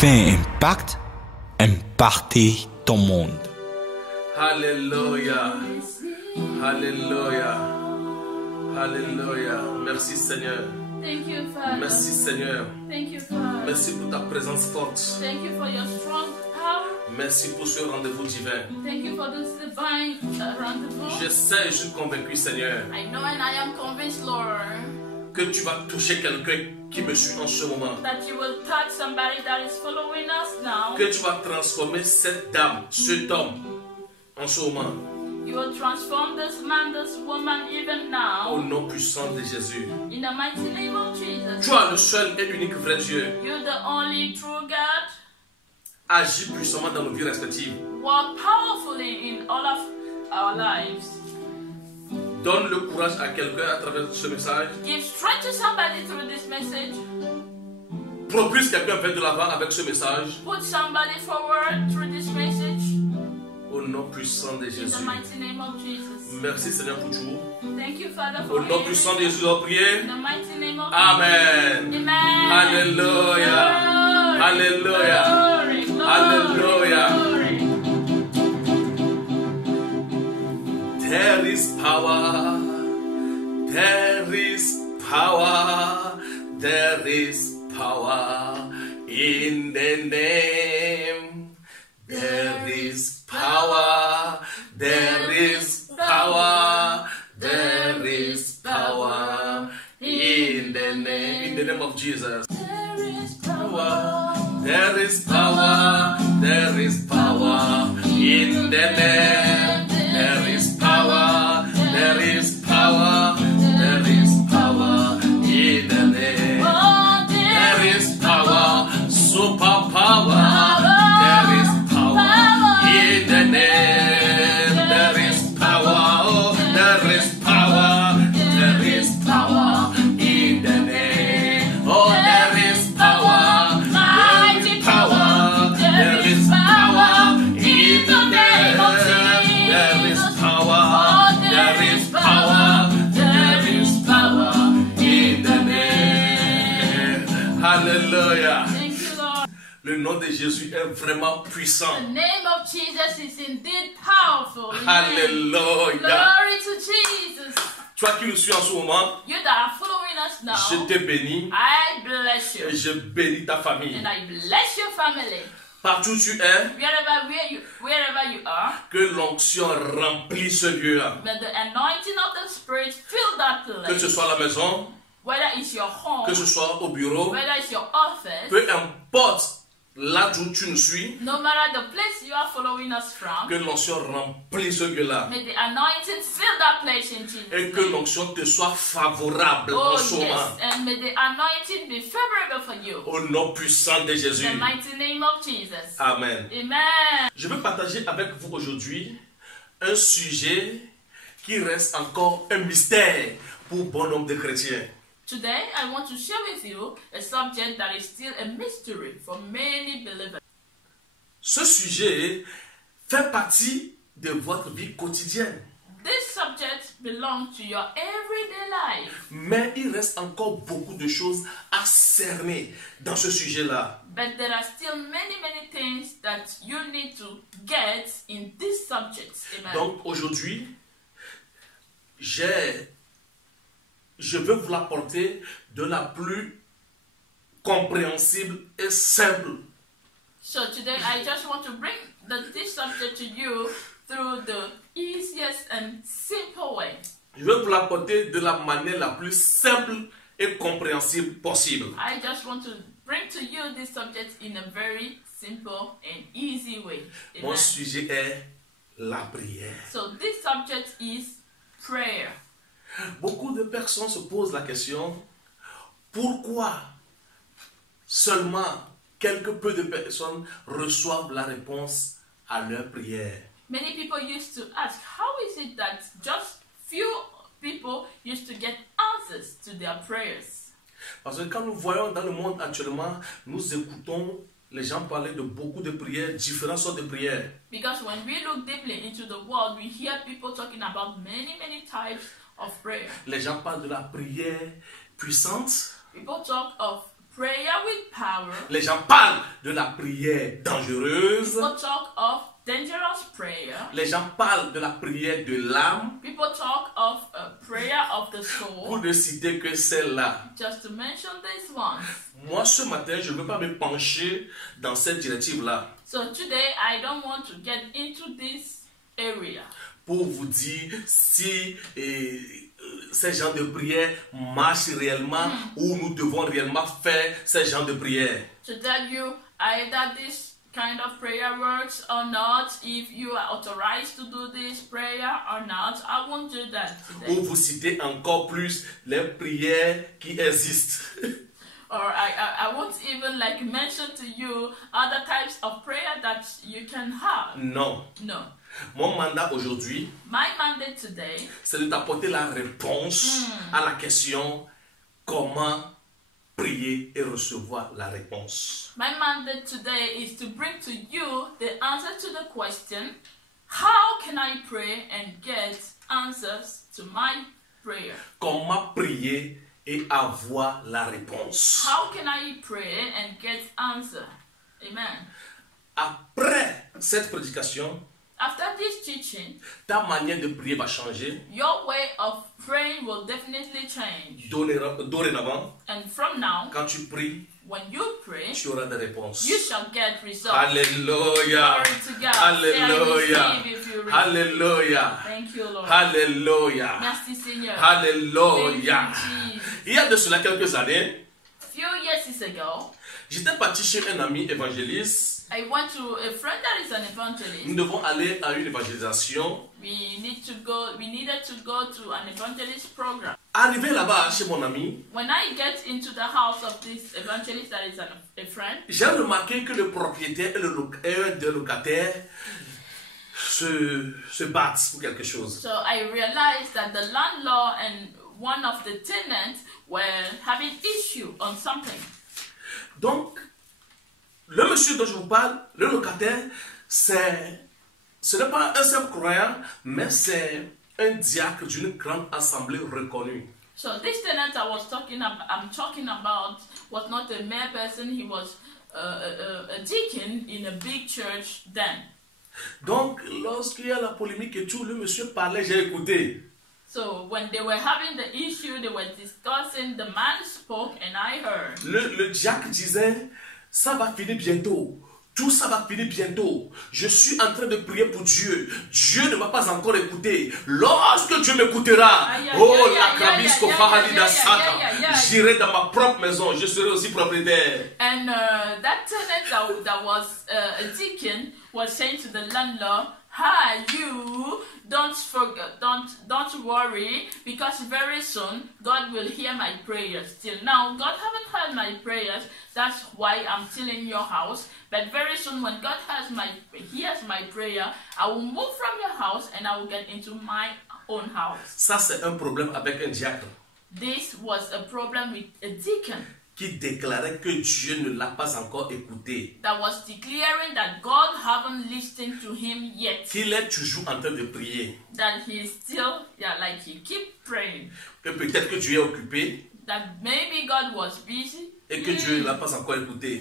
Divin Impact, impacter ton monde. Alléluia. Alléluia. Alléluia. Merci Seigneur. Thank you, Father. Merci Seigneur. Thank you, Father. Merci pour ta présence forte. Thank you for your strong power. Merci pour ce rendez-vous divin. Thank you for this divine rendezvous. Je sais, je suis convaincu Seigneur, I know and I am convinced, Lord, que tu vas toucher quelqu'un qui me suit en ce moment. that you will touch somebody that is following us now. Que tu vas transformer cette dame, cet homme en ce moment. You will transform this man, this woman, even Au now. nom puissant de Jésus. In the mighty name of Jesus. Tu es le seul et unique vrai Dieu. You're the only true God. Agis puissamment dans nos vies respectives. Walk powerfully in all of our lives. Donne le courage à quelqu'un à travers ce message. Give strength to somebody through this message. Propulse quelqu'un vers de l'avant avec ce message. Put somebody forward through this message. Au nom puissant de In the Jésus. mighty name of Jesus. Merci Seigneur pour tout. Thank you, Father, Au for nom puissant de Jésus, on prie. In the mighty name of Amen. Jesus. Amen. Alléluia. Glory. Alléluia. Glory, glory, Alléluia. glory. There is power. There is power. There is power in the name. There is power. There is power. There is power in the name. In the name of Jesus. There is Power. There is power. There is power in the name. There is power. There is power. There is power in the name. Oh, There is power. Super power. There is power in the name. There is power. Oh, there is power. There is power in the name. Oh, there is power. There is power. There is power in the name. There is power. There is power. There is power in the name. Hallelujah. thank you, Lord. Le nom de Jésus est vraiment puissant. The name of Jesus is indeed powerful. Amen. Alléluia. Glory to Jesus. Toi qui nous suis en ce moment, You that are following us je now, te bénis I bless et you. je bénis ta famille. And I bless your family. Partout où tu es, Wherever you are, que l'onction remplisse ce lieu. that the anointing of the Spirit fill that Que ce place. soit à la maison, Whether it's your home, que ce soit au bureau, whether it's your office, peu importe là où tu nous suis, no matter the place you are following us from, que l'onction remplisse ce lieu-là. may the anointing fill that place in Jesus' Et que name. l'onction te soit favorable en Oh ce moment. yes, and may the anointing be favorable for you. Au nom puissant de In Jésus. the mighty name of Jesus. Amen. Amen. Je veux partager avec vous aujourd'hui un sujet qui reste encore un mystère pour bon nombre de chrétiens. Today, I want to share with you a subject that is still a mystery for many believers. Ce sujet fait partie de votre vie quotidienne, This subject belongs to your everyday life, mais il reste encore beaucoup de choses à cerner dans ce sujet-là. but there are still many things that you need to get in this subject. Amen. Donc aujourd'hui, je veux vous l'apporter de la plus compréhensible et simple. So today, I just want to bring this subject to you through the easiest and simple way. Je veux vous l'apporter de la manière la plus simple et compréhensible possible. I just want to bring to you this subject in a very simple and easy way. Mon Amen. sujet est la prière. So this subject is prayer. Beaucoup de personnes se posent la question, pourquoi seulement quelques peu de personnes reçoivent la réponse à leur prière? Many people used to ask, how is it that just few people used to get answers to their prayers? Parce que quand nous voyons dans le monde actuellement, nous écoutons les gens parler de beaucoup de prières, différentes sortes de prières. Because when we look deeply into the world, we hear people talking about many types of prayer. Les gens parlent de la prière puissante, People talk of prayer with power. Les gens parlent de la prière dangereuse. People talk of dangerous prayer. Les gens parlent de la prière de l'âme. People talk of a prayer of the Pour soul. ne citer que celle-là. Just to mention this one. Moi, ce matin, je ne veux pas me pencher dans cette directive-là So today I don't want to get into this area pour vous dire si ces genres de prière marchent réellement ou nous devons réellement faire ces genres de prière. to tell you either this kind of prayer works or not, if you are authorized to do this prayer or not. I won't do that Ou today. vous citer encore plus les prières qui existent. Or I won't even like mention to you other types of prayer that you can have. Non. No. Mon mandat aujourd'hui, My mandate today c'est de t'apporter la réponse à la question comment prier et recevoir la réponse. My mandate today is to bring to you the answer to the question, how can I pray and get answers to my prayer? Comment prier et avoir la réponse. How can I pray and get answer? Amen. Après cette prédication, After this teaching, ta manière de prier va changer. your way of praying will definitely change. Dorénavant, And from now, quand tu pries, when you pray, tu auras des réponses. you shall get results. Alléluia. Glory to God. Say, I Alléluia. receive if you receive. Alléluia. Thank you, Lord. Alléluia. Merci, Seigneur. Alléluia. Thank you, Jesus. Il y a de cela quelques années, Few years ago, j'étais parti chez un ami évangéliste. I went to a friend that is an evangelist. Nous devons aller à une évangélisation. We needed to go to an evangelist program. Arrivé là-bas chez mon ami, When I get into the house of this evangelist that is a friend, j'ai remarqué que le propriétaire et un des locataires se battent pour quelque chose. so I realized that the landlord and one of the tenants were having issue on something. Donc, le monsieur dont je vous parle, le locataire, ce n'est pas un simple croyant, mais c'est un diacre d'une grande assemblée reconnue. So this tenant I'm talking about was not a mere person. He was a deacon in a big church then. Donc, lorsqu'il y a la polémique et tout, le monsieur parlait, j'ai écouté. So when they were having the issue, they were discussing, the man spoke and I heard. Le diacre disait, ça va finir bientôt. Tout ça va finir bientôt. Je suis en train de prier pour Dieu. Dieu ne m'a pas encore écouté. Lorsque Dieu m'écoutera, j'irai dans ma propre maison. Je serai aussi propriétaire. And that tenant that was a deacon was saying to the landlord, "Hi, you don't worry, because very soon God will hear my prayers. Till now, God haven't heard my prayers. That's why I'm still in your house. But very soon, when God hears my prayer, I will move from your house and I will get into my own house." Ça, c'est un problème avec un diacre This was a problem with a deacon qui déclarait que Dieu ne l'a pas encore écouté. that was declaring that God haven't listened to him yet. Qu'il est toujours en train de prier. That he still, he keep praying. Que peut-être que Dieu est occupé That maybe God was busy. et que Dieu ne l'a pas encore écouté.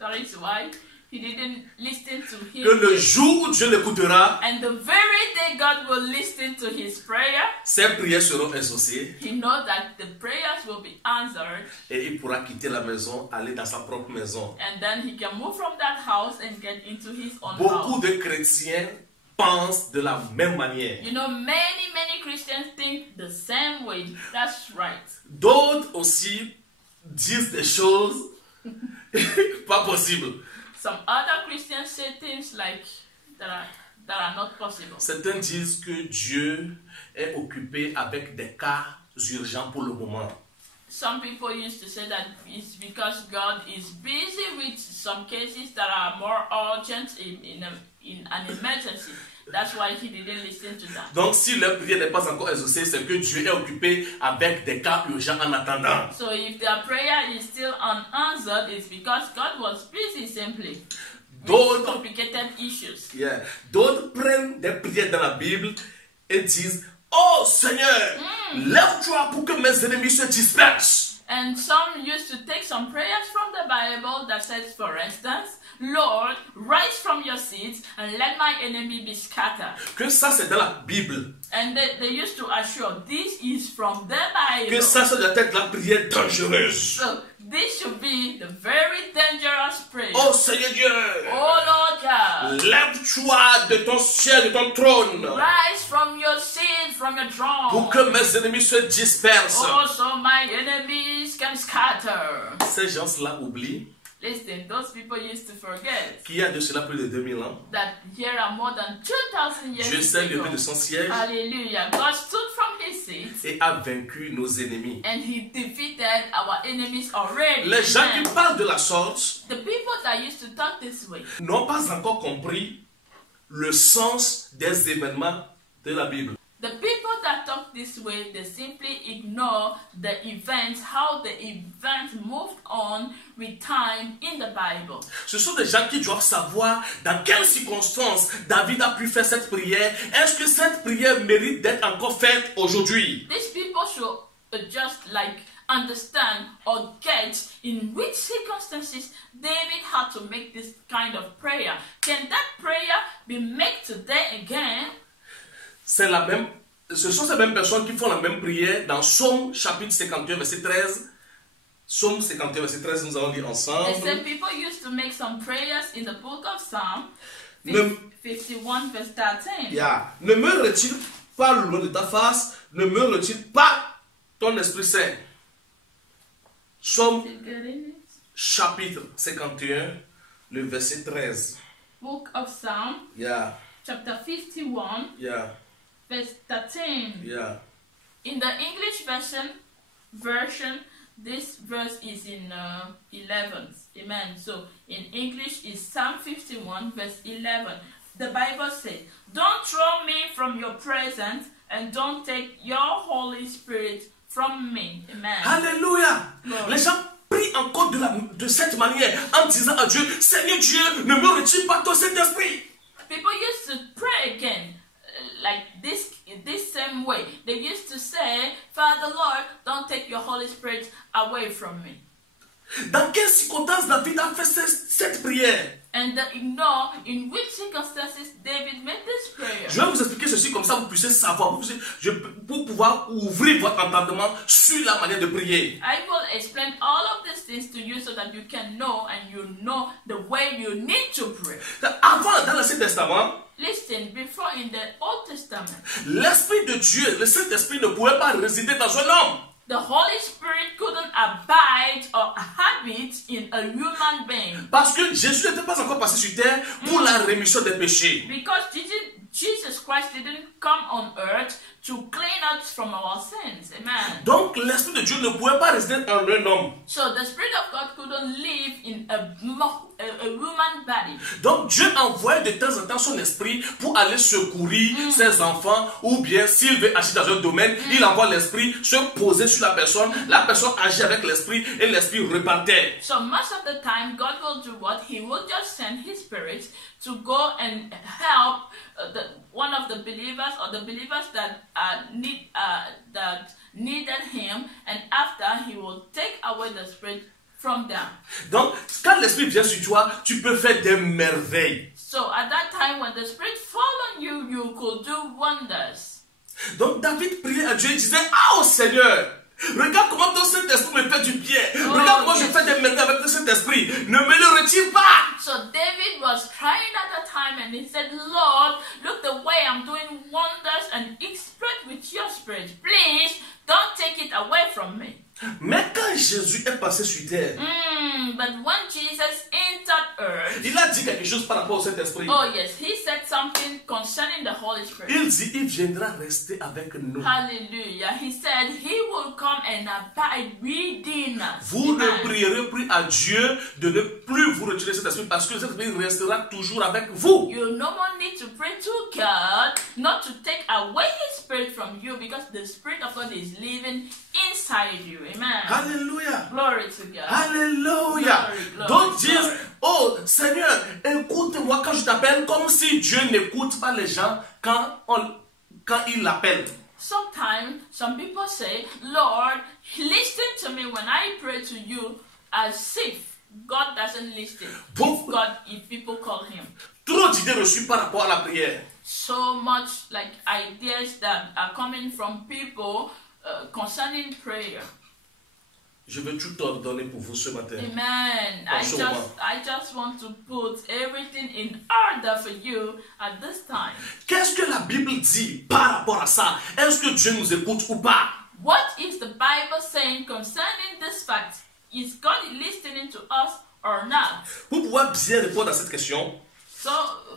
That is why he didn't listen to him. Que le jour où Dieu l'écoutera, And the very day God will listen to his prayer, ses prières seront exaucées he knows that the prayers will be answered, et il pourra quitter la maison, aller dans sa propre maison. and then he can move from that house and get into his own Beaucoup house. de chrétiens pensent de la même manière. You know, many Christians think the same way. That's right. D'autres aussi disent des choses pas possibles. Some other Christians say things like that are not possible. Certains disent que Dieu est occupé avec des cas urgents pour le moment. Some people used to say that it's because God is busy with some cases that are more urgent in an emergency. That's why he didn't listen to that. Donc si leur prière n'est pas encore exaucée, c'est que Dieu est occupé avec des cas urgents en attendant. So if their prayer is still unanswered, it's because God was busy simply with D'autres complicated issues. D'autres prennent des prières dans la Bible et disent: Oh Seigneur, lève-toi pour que mes ennemis se dispersent. And some used to take some prayers from the Bible that says, for instance, Lord, rise from your seats and let my enemy be scattered. Que ça c'est dans la Bible. And they used to assure this is from the Bible. Que ça doit être la prière dangereuse. So this should be the very dangerous prayer. Oh Seigneur Dieu, Oh Lord God, lève-toi de ton ciel, de ton trône, rise from your seat, from your pour throne. que mes ennemis se dispersent. Oh, so my enemies can scatter. Ces gens-là oublient Listen, those people used to forget qu'il y a de cela plus de 2000 ans, that here are more than 2,000 Dieu years s'est ago. levé de son siège Hallelujah. God stood from his seat et a vaincu nos ennemis. and he defeated our enemies already. Les gens qui Amen. parlent de la sorte The people that used to talk this way, n'ont pas encore compris le sens des événements de la Bible. the people that talk this way, they simply ignore the events, how the events moved on with time in the Bible. Ce sont des gens qui doivent savoir dans quelles circonstances David a pu faire cette prière. Est-ce que cette prière mérite d'être encore faite aujourd'hui? These people should just like understand or get in which circumstances David had to make this kind of prayer. Can that prayer be made today again? C'est la même, ce sont ces mêmes personnes qui font la même prière dans Psaume chapitre 51 verset 13. Psaume 51 verset 13, nous allons lire The same ensemble. people used to make some prayers in the book of Psalm Ne- 51 verse 13. Yeah. Ne me retire pas loin de ta face, ne me retire pas ton Esprit Saint. Psaume Is it good in it? chapitre 51, le verset 13. Book of Psalm Yeah, chapter 51 yeah, verse 13. yeah. In the English version, this verse is in 11th. Amen. So in English is Psalm 51 verse 11. The Bible says, "Don't throw me from your presence and don't take your Holy Spirit from me." Amen. Alléluia. Lord. Les gens prient encore de cette manière en disant à Dieu, Seigneur Dieu, ne me retire pas ton Saint-Esprit. People used to pray again like this same way. They used to say, "Father Lord, don't take your Holy Spirit away from me." Dans quelles circonstances David a fait cette prière? And they ignore in which circumstances David made this prayer. Je vais vous expliquer ceci comme ça vous puissiez savoir, pour pouvoir ouvrir votre entendement sur la manière de prier. I will explain all of these things to you so that you can know and you know the way you need to pray. Avant, dans l'Ancien Testament, Listen, before in the Old Testament, l'Esprit de Dieu, le Saint-Esprit ne pouvait pas résider dans un homme. the Holy Spirit couldn't abide or habit in a human being Parce que Jésus n'était pas encore passé sur terre pour la rémission des péchés. because Jesus Christ didn't come on earth to clean us from our sins. Amen. Donc l'Esprit de Dieu ne pouvait pas résider en un homme. So the Spirit of God couldn't live in a human body. Donc Dieu envoyait de temps en temps son esprit pour aller secourir ses enfants, ou bien s'il veut agir dans un domaine, il envoie l'esprit se poser sur la personne agit avec l'esprit et l'esprit repartait. So most of the time, God will do what? He will just send His Spirit to go and help one of the believers or the believers that needed Him, and after He will take away the Spirit from them. Donc quand l'esprit vient sur toi, tu peux faire des merveilles. So at that time, when the Spirit fall on you, you could do wonders. Donc David priait à Dieu et disait, ah oh Seigneur, regarde comment ton Saint-Esprit me fait du bien. Regarde comment je fais des merveilles avec ton Saint-Esprit. Ne me le retire pas. So David was crying at that time and he said, Lord, look the way I'm doing wonders and exploit with your Spirit. Please don't take it away from me. Mais quand Jésus est passé sur terre, But when Jesus entered earth, il a dit quelque chose par rapport au Saint-Esprit. oh yes, he said something concerning the Holy Spirit. Il dit, il viendra rester avec nous. Hallelujah. He said he will come and abide within us. Vous ne Amen. prierez plus à Dieu de ne plus vous retirer cet esprit parce que cet esprit restera toujours avec vous. You no more need to pray to God not to take away His Spirit from you because the Spirit of God is living inside you. Amen. Alléluia. Glory to God. Alléluia. Glory, Donc glory. disent, oh Seigneur, écoute-moi quand je t'appelle, comme si Dieu n'écoute pas les gens quand ils l'appellent. Sometimes some people say, Lord, listen to me when I pray to you as if God doesn't listen. If people call him. Trop d'idées reçues par rapport à la prière. So much like ideas that are coming from people concerning prayer. Je veux tout ordonner pour vous ce matin. Amen. I just want to put everything in order for you at this time. Qu'est-ce que la Bible dit par rapport à ça? Est-ce que Dieu nous écoute ou pas? What is the Bible saying concerning this fact? Is God listening to us or not? Pour pouvoir bien répondre à cette question, so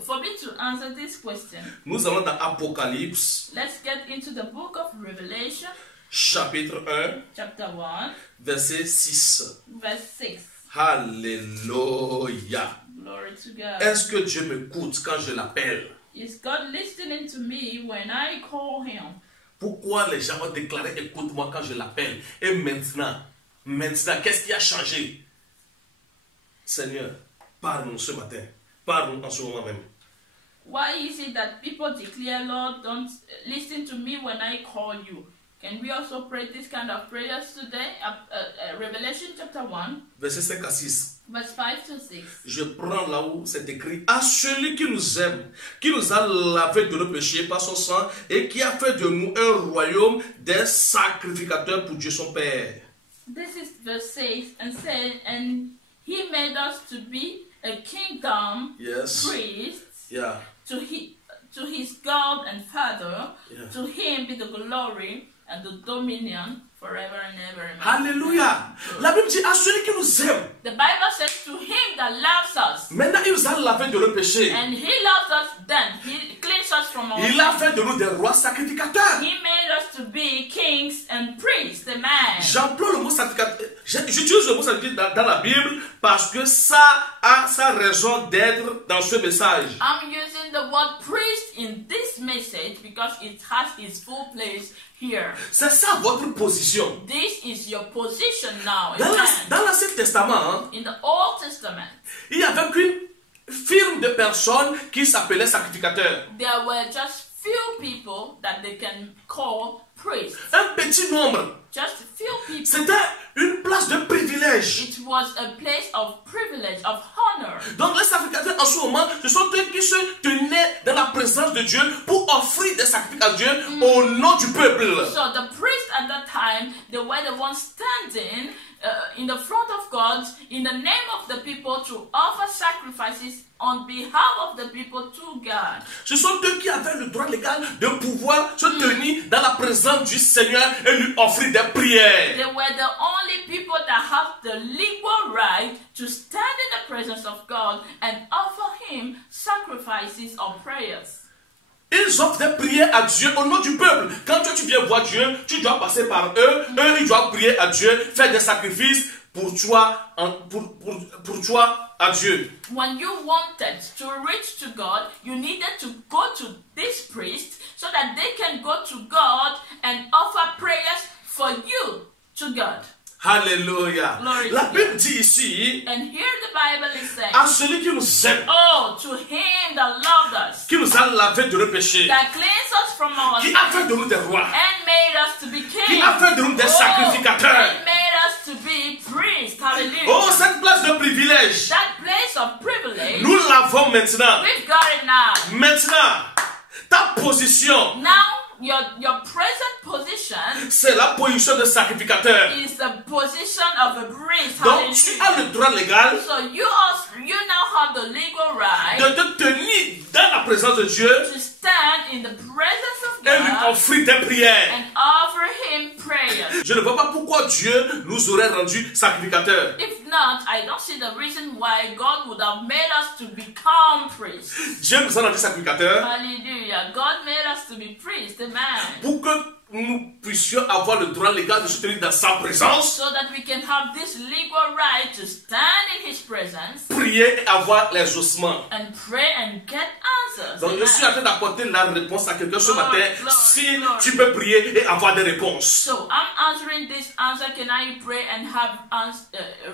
for me to answer this question, nous allons dans Apocalypse. Let's get into the book of Revelation. Chapitre 1, chapter 1, verset 6. Verse 6. Alléluia. Glory to God. Est-ce que Dieu m'écoute quand je l'appelle? Is God listening to me when I call him? Pourquoi les gens ont déclaré écoute-moi quand je l'appelle? Et maintenant, qu'est-ce qui a changé? Seigneur, parle-nous ce matin. Parle-nous en ce moment même. Why is it that people declare, Lord, don't listen to me when I call you? Can we also pray this kind of prayers today? Revelation chapter 1. Verset 5 à 6. Verse 5 to 6. Je prends là où c'est écrit. À celui qui nous aime, qui nous a lavé de nos péchés par son sang et qui a fait de nous un royaume des sacrificateurs pour Dieu son Père. This is verse 6 and said, and he made us to be a kingdom, priests, to his God and Father. To him be the glory and the dominion forever and ever. Alléluia. La Bible dit à celui qui nous aime. The Bible says to him that loves us. Maintenant il nous a lavé de nos péchés. And he loves us then. He cleans us from our Il a fait de nous des rois sacrificateurs. He made us to be kings and priests. Amen. J'emploie le mot sacrificateur. J'utilise le mot sacrificateur dans la Bible parce que ça a sa raison d'être dans ce message. I'm using the word priest in this message because it has its full place here. C'est ça votre position. This is your position now. Dans l'Ancien Testament, in the Old Testament, il y avait qu'une firme de personnes qui s'appelaient sacrificateurs. There were just few people that they can call priests. Un petit nombre. Just few people. C'était une place de privilège. It was a place of privilege, of honor. Donc les sacrificateurs en ce moment, ce sont eux qui se tenaient dans la présence de Dieu pour offrir des sacrifices à Dieu au nom du peuple. So the priests at that time, they were the ones standing in the front of God in the name of the people to offer sacrifices on behalf of the people to God. Ce sont eux qui avaient le droit légal de pouvoir se tenir dans la présence du Seigneur et lui offrir des prières. They were the only people that have the legal right to stand in the presence of God and offer him sacrifices or prayers. Ils offrent des prières à Dieu au nom du peuple. Quand toi tu viens voir Dieu, tu dois passer par eux. Eux, ils doivent prier à Dieu, faire des sacrifices pour toi à Dieu. When you wanted to reach to God, you needed to go to this priest so that they can go to God and offer prayers for you to God. Alléluia. La Bible dit ici, and here the Bible is saying, à celui qui nous aime, oh, to him that loved us, qui nous a lavé de nos péchés, that cleansed us from our qui a fait de nous des rois, and made us to be kings, qui a fait de nous des sacrificateurs, and made us to be priests. Hallelujah. Oh, cette place de privilège, that place of privilege, nous l'avons maintenant. We've got it now. Maintenant, ta position, now your present position, c'est la position de sacrificateur. Is the position of a priest. Donc tu as le droit légal, so you now have the legal right, de te tenir dans la présence de Dieu, to stand in the presence of God, et lui offrir des prières, and offer him prayers. Je ne vois pas pourquoi Dieu nous aurait rendu sacrificateurs. If not, I don't see the reason why God would have made us to become priests. Dieu nous a rendu sacrificateurs. Hallelujah. God made us to be priests. Amen. Pour que nous puissions avoir le droit légal de se tenir dans sa présence, so that we can have this legal right to stand in his presence, prier et avoir les ossements, and pray and get answers. Donc je suis en train d'apporter la réponse à quelqu'un ce matin. Si tu peux prier et avoir des réponses. So I'm answering this answer. Can I pray and have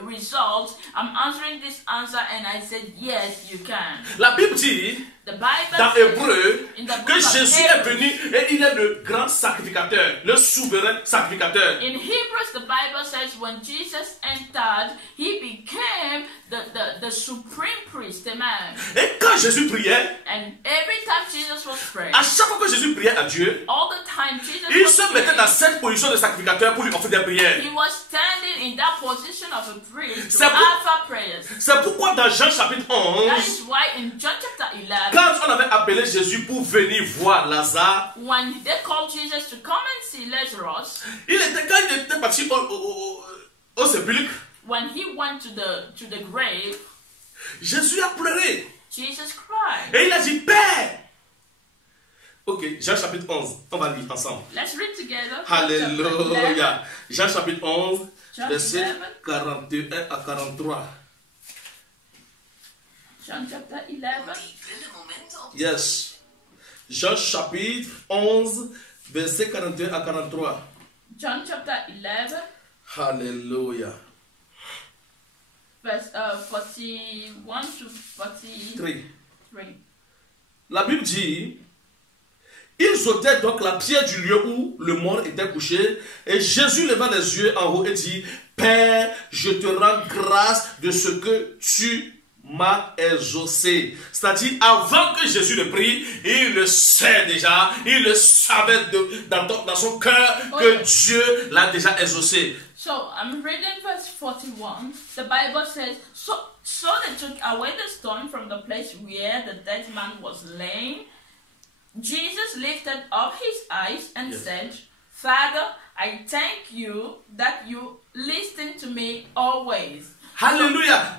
results? I'm answering this answer and I said yes, you can. La Bible dit dans Hébreu que Jésus est venu et il est le grand sacrificateur. sacrificateur, le souverain sacrificateur. In Hebrews, the Bible says when Jesus entered, he became the supreme priest, amen. Et quand Jésus priait, And every time Jesus was praying, à chaque fois que Jésus priait à Dieu, all the time Jesus il was se mettait praying, dans cette position de sacrificateur pour lui offrir des prières. he was standing in that position of a priest to C'est pour- offer prayers. C'est pourquoi dans Jean chapitre That 11, is why in John chapter 11, quand on avait appelé Jésus pour venir voir Lazare, when they called Jesus to come and see Lazarus, quand il était parti au sépulcre, when he went to the grave, Jésus a pleuré. Jesus cried. Et il a dit, Père. Ok, Jean chapitre 11, on va lire ensemble. Let's read together. John chapter 11. Alléluia. Jean chapitre 11, John verset 11. 41 à 43. John chapter 11. Yes. Jean chapitre 11, verset 41 à 43. John chapter 11, Alléluia. verse 41 to 43. 3. La Bible dit, ils ôtaient donc la pierre du lieu où le mort était couché, et Jésus leva les yeux en haut et dit, Père, je te rends grâce de ce que tu m'as exaucé. C'est-à-dire, avant que Jésus le prie, il le sait déjà, il le savait dans son cœur que Dieu l'a déjà exaucé. So I'm reading verse 41. The Bible says, so they took away the stone from the place where the dead man was laying. Jesus lifted up his eyes and said, Father, I thank you that you listen to me always. Alléluia.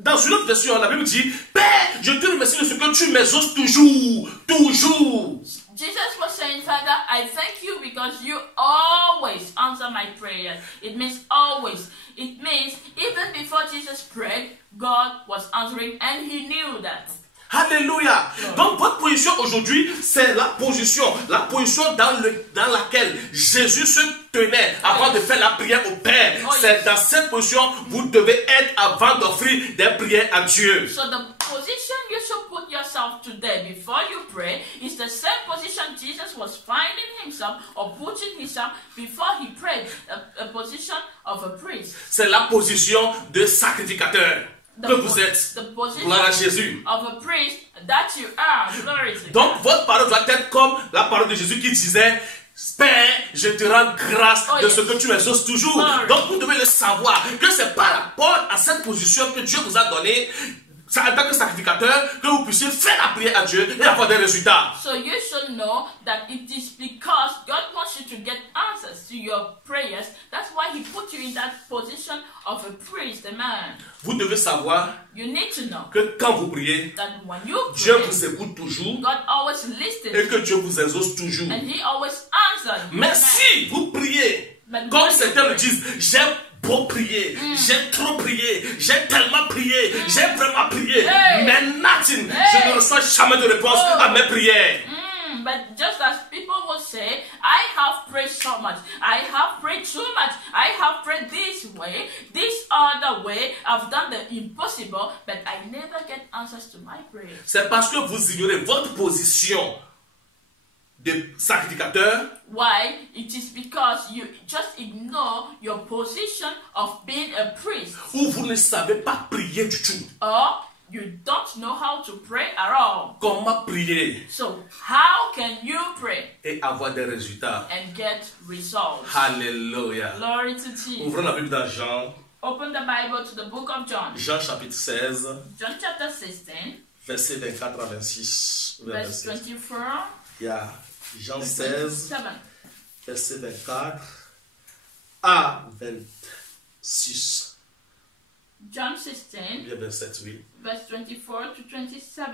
Dans une autre version, la Bible dit, Père, je te remercie de ce que tu m'exauces toujours, toujours. Jesus was saying, Father, I thank you because you always answer my prayer. It means always. It means even before Jesus prayed, God was answering and he knew that. Alléluia. Donc votre position aujourd'hui, c'est la position dans laquelle Jésus se tenait avant de faire la prière au Père. C'est dans cette position vous devez être avant d'offrir des prières à Dieu. So the position you should put yourself today before you pray is the same position Jesus was finding himself or putting himself before he prayed, a position of a priest. C'est la position de sacrificateur que vous êtes. Gloire à Jésus. Of a priest that you are. Glory to God. Donc votre parole doit être comme la parole de Jésus qui disait, Père, je te rends grâce de ce que tu exauces toujours. Donc vous devez le savoir que c'est par rapport à cette position que Dieu vous a donnée en tant que sacrificateur que vous puissiez faire la prière à Dieu et avoir des résultats. So you should know that it is because God wants you to get answers to your prayers. That's why he put you in that position of a priest, a man. Vous devez savoir You need to know que quand vous priez, that when you Dieu pray, vous écoute toujours God always listens et que Dieu vous exauce toujours. and he always answers. Mais si vous priez, But comme when certains you le disent, j'ai beau prier, j'ai trop prié, j'ai tellement prié, j'ai vraiment prié, mais nothing, je ne reçois jamais de réponse à mes prières. But just as people will say, I have prayed so much, I have prayed too much, I have prayed this way, this other way, I've done the impossible, but I never get answers to my prayers. C'est parce que vous ignorez votre position de sacrificateur. Why? It is because you just ignore your position of being a priest, Ou vous ne savez pas prier du tout. or you don't know how to pray at all. Comment prier So how can you pray et avoir des résultats? and get results? Alléluia. Glory to Jesus. Ouvrons la Bible dans Jean, Open the Bible to the book of John. Jean chapitre 16, John chapter 16, verset 24 à 26. verse 24 Yeah. Jean to 16, 27. verset 24 à 26. John 16, Bien 27, oui. verse 24 to 27.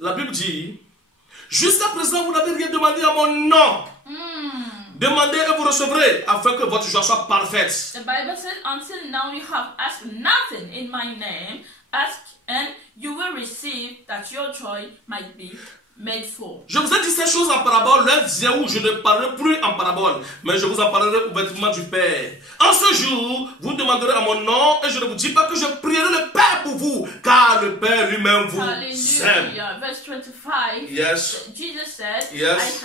La Bible dit, jusqu'à présent, vous n'avez rien demandé à mon nom. Demandez et vous recevrez, afin que votre joie soit parfaite. The Bible says, until now you have asked nothing in my name. Ask and you will receive, that your joy might be made full. Je vous ai dit ces choses en parabole, l'heure vient où je ne parlerai plus en parabole, mais je vous en parlerai ouvertement du Père. En ce jour, vous demanderez à mon nom, et je ne vous dis pas que je prierai le Père pour vous, car le Père lui-même vous aime. Hallelujah. Verse 25. Yes. Jesus said, Yes.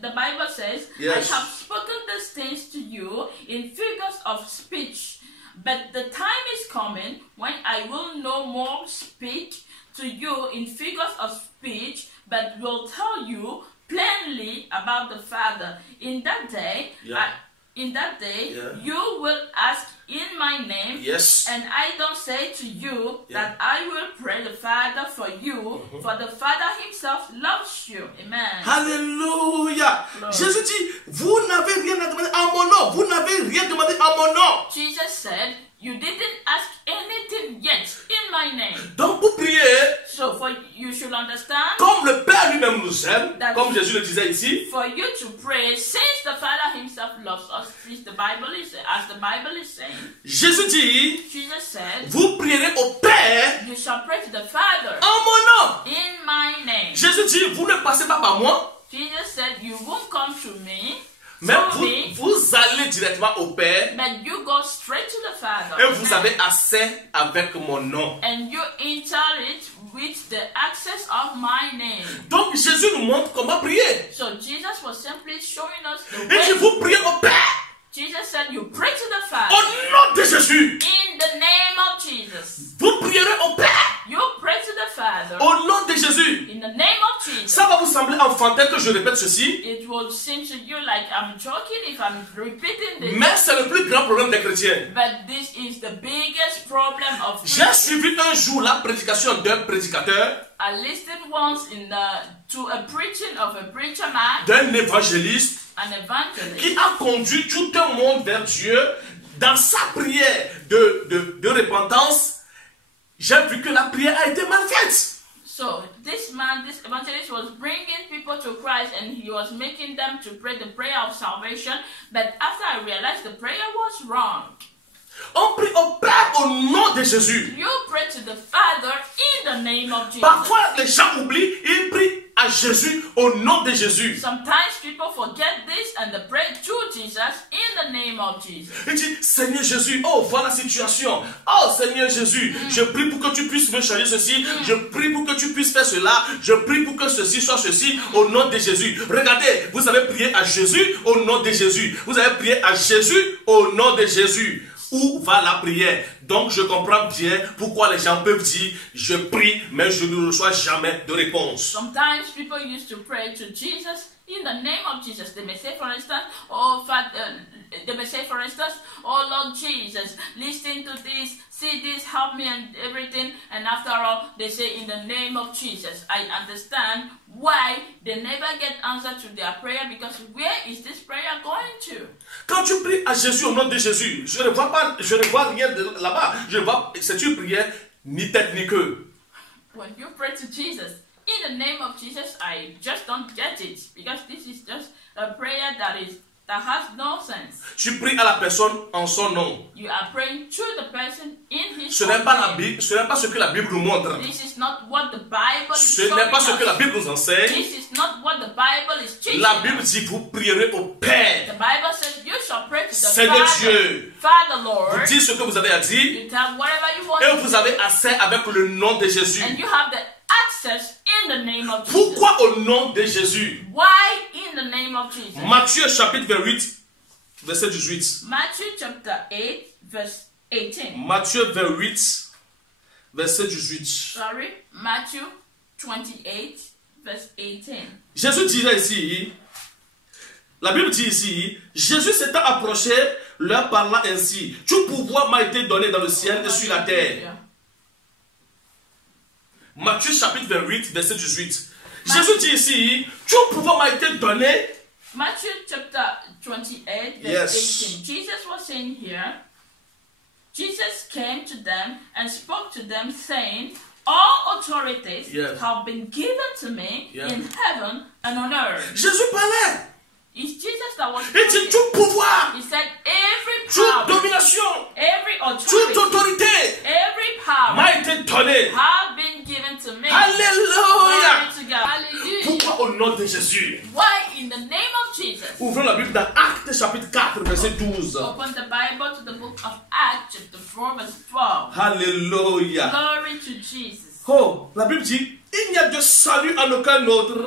the Bible says, Yes. I have spoken these things to you in figures of speech, but the time is coming when I will no more speak to you in figures of speech, but will tell you plainly about the Father. In that day, Yeah. Yeah. you will ask in my name, Yes. and I don't say to you Yeah. that I will pray the Father for you, for the Father himself loves you. Amen. Alléluia. Lord. Jésus dit, vous n'avez rien à demander à mon nom. Vous n'avez rien demandé à mon nom. Jesus said, you didn't ask anything yet in my name. Donc pour prier, So for you should understand, comme le Père lui-même nous aime, That- comme Jésus le disait ici, for you to pray, since the Father himself loves us, as the Bible is saying, Jésus dit, Jesus said, vous prierez au Père you shall pray to the Father en mon nom. in my name. Jésus dit, vous ne passez pas par moi, Jesus said, you won't come to me, mais through me, vous allez directement au Père but you go straight to the Father. et vous Amen. avez accès avec mon nom. And you enter it with the access of my name. Donc Jésus nous montre comment prier. So Jesus was simply showing us the Il dit, way. vous priez au Père Jesus said, you pray to the au Father nom de Jésus. in the name of Jesus. Vous prierez au Père You pray to the Father au nom de Jésus. in the name of Jesus. Ça va vous sembler enfantin que je répète ceci, It will seem to you like I'm joking if I'm repeating this. mais c'est le plus grand problème des chrétiens. But this is the biggest problem of J'ai Christians. suivi un jour la prédication d'un prédicateur, I listened once to a preaching of a preacher man, d'un évangéliste, an evangelist, qui a conduit tout un monde vers Dieu dans sa prière de repentance. J'ai vu que la prière a été mal faite. So this evangelist was bringing people to Christ and he was making them to pray the prayer of salvation. But after I realized the prayer was wrong. On prie au Père au nom de Jésus. You pray to the Father in the name of Jesus. Parfois, les gens oublient, ils prient à Jésus au nom de Jésus. Sometimes people forget this and they pray to Jesus in the name of Jesus. Il dit, Seigneur Jésus, oh, voilà la situation. Oh, Seigneur Jésus, je prie pour que tu puisses me changer ceci. Je prie pour que tu puisses faire cela. Je prie pour que ceci soit ceci au nom de Jésus. Regardez, vous avez prié à Jésus au nom de Jésus. Vous avez prié à Jésus au nom de Jésus. Où va la prière? Donc je comprends bien pourquoi les gens peuvent dire, je prie, mais je ne reçois jamais de réponse. Sometimes people used to pray to Jesus in the name of Jesus. They may say, for instance, oh Lord Jesus, listen to this, see this, help me and everything. And after all, they say in the name of Jesus. I understand why they never get answer to their prayer, because where is this prayer going to? Quand tu pries à Jésus au nom de Jésus, je ne vois rien là-bas. Je vois, c'est une prière ni tête ni queue. When you pray to Jesus in the name of Jesus, I just don't get it, because this is just a prayer that has no sense. Tu pries à la personne en son nom. You are praying to the person in his Ce n'est pas la name. Bible, ce n'est pas ce que la Bible nous montre. This is not what the Bible is Ce showing n'est pas ce que la us. Bible nous enseigne. This is not what the Bible is teaching La Bible us. dit vous prierez au Père. The Bible says you shall pray to the Seigneur Father. Dieu, Father, vous Lord. dites ce que vous avez à dire You tell whatever you want et to vous do, avez accès avec le nom de Jésus. and you have the access in the name of Jesus. Pourquoi au nom de Jésus? Why in the name of Jesus? Matthieu chapitre 28, verset 18. Matthew chapter 8, verse 18. Matthieu 28, verset 18. Sorry, Matthew 28, verse 18. Jésus disait ici, la Bible dit ici, Jésus s'étant approché, leur parlant ainsi, tout pouvoir m'a été donné dans le ciel et sur la terre. Matthieu chapitre 28, verset 18. Jésus dit ici, tout pouvoir m'a été donné. Matthew chapter 28, verse Yes. 18. Jesus was saying here, Jesus came to them and spoke to them, saying, all authorities Yes. have been given to me Yeah. in heaven and on earth. Jésus parlait. It's Jesus that was Il dit speaking. tout pouvoir, He said, every toute power, domination, every toute authority, autorité every power m'a été donnée. have been given to me. Alléluia. Glory to God. Hallelujah. Pourquoi au nom de Jésus? Why in the name of Jesus? Ouvrons la Bible dans Actes chapitre 4, verset 12. Open the Bible to the book of Acts, chapter 4, verse 12. Alléluia. Glory to Jesus. Oh, la Bible dit, il n'y a de salut en aucun autre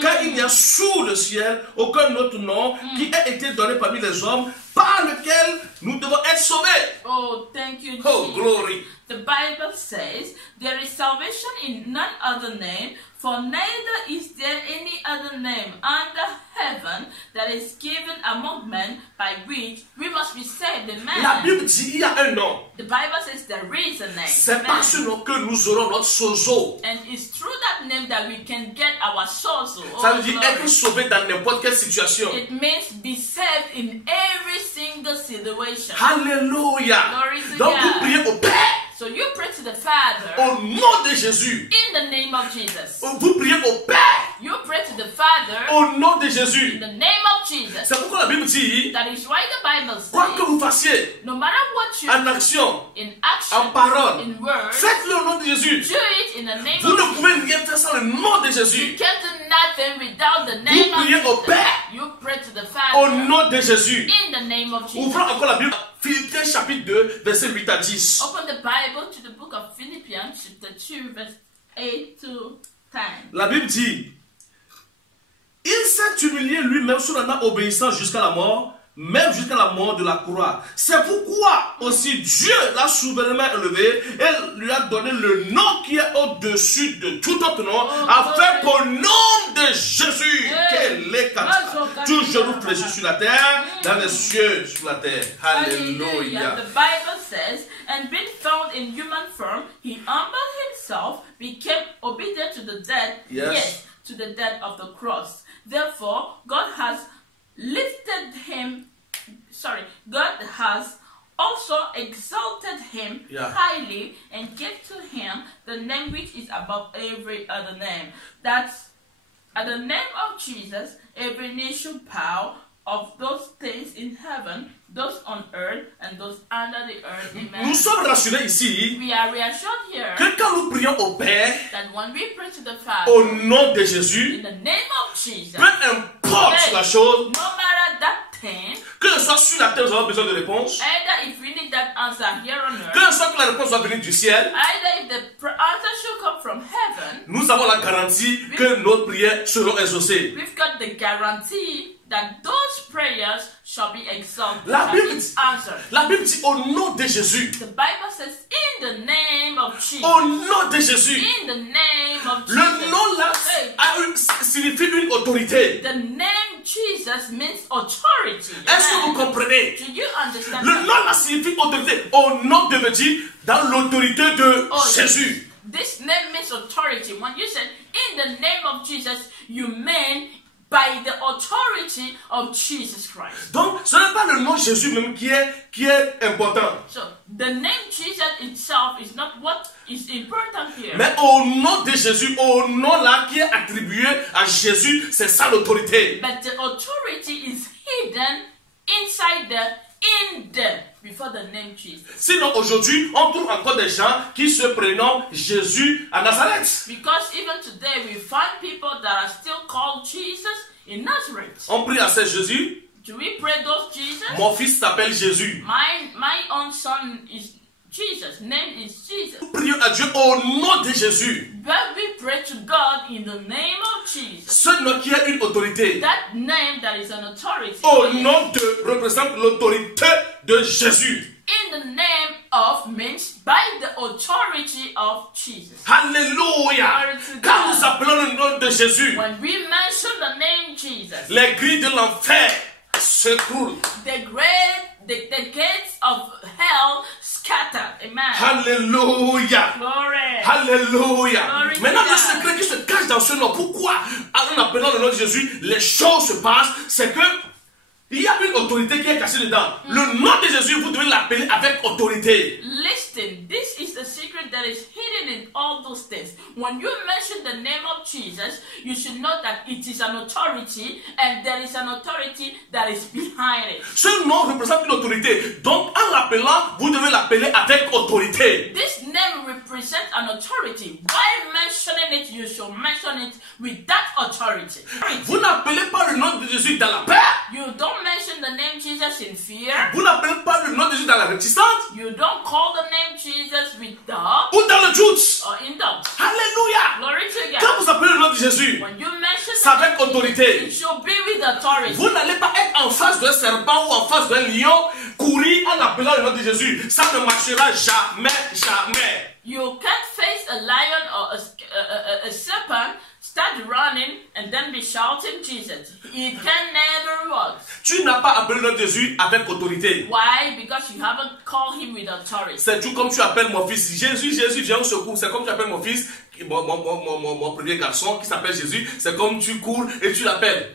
car il n'y a sous le ciel aucun autre nom qui ait été donné parmi les hommes par lequel nous devons être sauvés. Oh, thank you, Oh, Jesus. glory. The Bible says, there is salvation in none other name, for neither is there any other name under heaven that is given among men by which we must be saved. La Amen. Bible dit il y a un nom. The Bible says there is a name. C'est par ce nom que nous aurons notre sozo. And it's through that name that we can get our sozo. Ça Oh, veut dire glory. être sauvé dans n'importe quelle situation. It means be saved in every single situation. Alléluia. Glory to Donc vous God. priez au Père So you pray to the Father au nom de Jésus. in the name of Jesus. Vous priez au Père You pray to the Father au nom de in Jésus. the name of Jesus. C'est pourquoi la Bible dit, That is why the Bible quoi que says, vous fassiez, no matter what you en do, action, in en action, parole, in word, faites-le au nom de Jésus. do it in the name Vous of ne Jesus. pouvez rien faire sans le nom de You Jésus. can't do nothing without the Vous name of priez au Jesus. Père You pray to the au Father nom de Jésus. in the name of Jesus. Ouvrons encore la Bible. Philippiens chapitre 2, verset 8 à 10. Open the Bible to the book of Philippians, chapter 2, verse 8 to 10. La Bible dit, il s'est humilié lui-même sous la obéissant jusqu'à la mort, même jusqu'à la mort de la croix. C'est pourquoi aussi Dieu l'a souverainement élevé et lui a donné le nom qui est au-dessus de tout autre nom, afin qu'au nom de Jésus, qu'elle est tout genou fléchi sur la terre, dans les cieux, sur la terre. Alléluia. The Bible says, and being found in human form, he humbled himself, became obedient to the death, Yes. to the death of the cross. Therefore, God has also exalted him highly and gave to him the name which is above every other name. That at the name of Jesus, every knee should bow, of those things in heaven, those on earth, and those under the earth. Amen. Nous sommes rassurés ici We are reassured here que quand nous prions au Père, that when we pray to the Father, au nom de Jésus, in the name of Jesus, peu importe la chose, no matter that thing, que ce soit sur la terre, nous avons besoin de réponse. either if we need that answer here on earth, Que ce soit que la réponse va venir du ciel, either if the answer should come from heaven, nous avons la garantie que nos prières seront exaucées. we've got the guarantee that those prayers shall be exalted La and Bible, answered. la Bible dit au nom de Jésus. The Bible says, in the name of Jesus. Au nom de Jésus. In the name of Jesus. Le nom là signifie une autorité. The name Jesus means authority. Est-ce que vous comprenez? Do you understand Le that? nom là signifie autorité. Au nom de Jésus, dans l'autorité de Jésus. This name means authority. When you said, in the name of Jesus, you mean by the authority of Jesus Christ. Donc, ce n'est pas le nom Jésus même qui est important. So, the name Jesus itself is not what is important here. Mais au nom de Jésus, au nom là qui est attribué à Jésus, c'est ça l'autorité. But the authority is hidden inside before the name Jesus. Sinon, aujourd'hui, on trouve encore des gens qui se prénomment Jésus à Nazareth. Because even today we find people that are still called Jesus in Nazareth. On prie à ce Jésus. Do we pray those Jesus? Mon fils s'appelle Jésus. My own son is Jesus. Name is Jesus. Nous prions à Dieu au nom de Jésus. But we pray to God in the name of Jesus. Ce nom qui a une autorité. That name that is an authority. Au nom de représente l'autorité de Jésus. In the name of means by the authority of Jesus. Alléluia. Quand nous appelons le nom de Jésus, When we mention the name Jesus, les grilles de l'enfer s'écroulent. the gates of hell scatter. Amen. Alléluia. Glory. Alléluia. Glory Maintenant, to le God. secret qui se cache dans ce nom, pourquoi en appelant le nom de Jésus, les choses se passent, c'est que il y a une autorité qui est cachée dedans. Le nom de Jésus, vous devez l'appeler avec autorité. Listen, this is the secret that is hidden in all those things. When you mention the name of Jesus, you should know that it is an authority and there is an authority that is behind it. Ce nom représente une autorité. Donc, en l'appelant, vous devez l'appeler avec autorité. This name represents an authority. By mentioning it, you should mention it with that authority. Vous n'appelez pas le nom de Jésus dans la peur. You don't mention the name Jesus in fear. Vous n'appelez pas le nom de Jésus dans la réticence. You don't call the name Jesus with doubt Ou dans le doute. or in doubt. Alléluia. Glory to God. Quand vous appelez le nom de Jésus, When you mention c'est avec autorité. It should be with authority. Vous n'allez pas être en face d'un serpent ou en face d'un lion, courir en appelant le nom de Jésus. Ça ne marchera jamais, jamais. You can't face a lion or a serpent, start running, and then be shouting Jesus. It can never work. Tu n'as pas appelé le nom de Jésus avec autorité. Why? Because you haven't called him with authority. C'est tout comme tu appelles mon fils. Jésus, Jésus, viens au secours. C'est comme tu appelles mon fils, mon premier garçon qui s'appelle Jésus. C'est comme tu cours et tu l'appelles.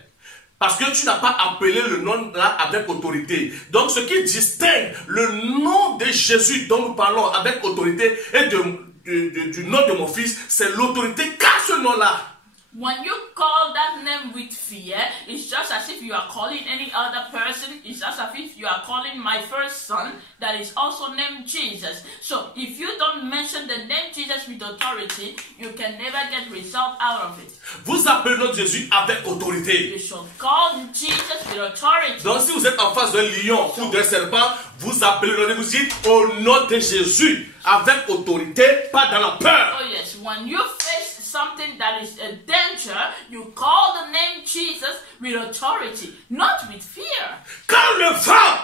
Parce que tu n'as pas appelé le nom là avec autorité. Donc ce qui distingue le nom de Jésus dont nous parlons avec autorité et du nom de mon fils, c'est l'autorité qu'a ce nom-là. When you call that name with fear, it's just as if you are calling any other person. It's just as if you are calling my first son that is also named Jesus. So if you don't mention the name Jesus with authority, you can never get result out of it. Vous appelez notre Jésus avec autorité. You should call Jesus with authority. Donc si vous êtes en face d'un lion ou d'un serpent, vous appelez le nom, vous dites au nom de Jésus avec autorité, pas dans la peur. Oh yes, when you face something that is a danger, you call the name Jesus with authority, not with fear. Quand le vent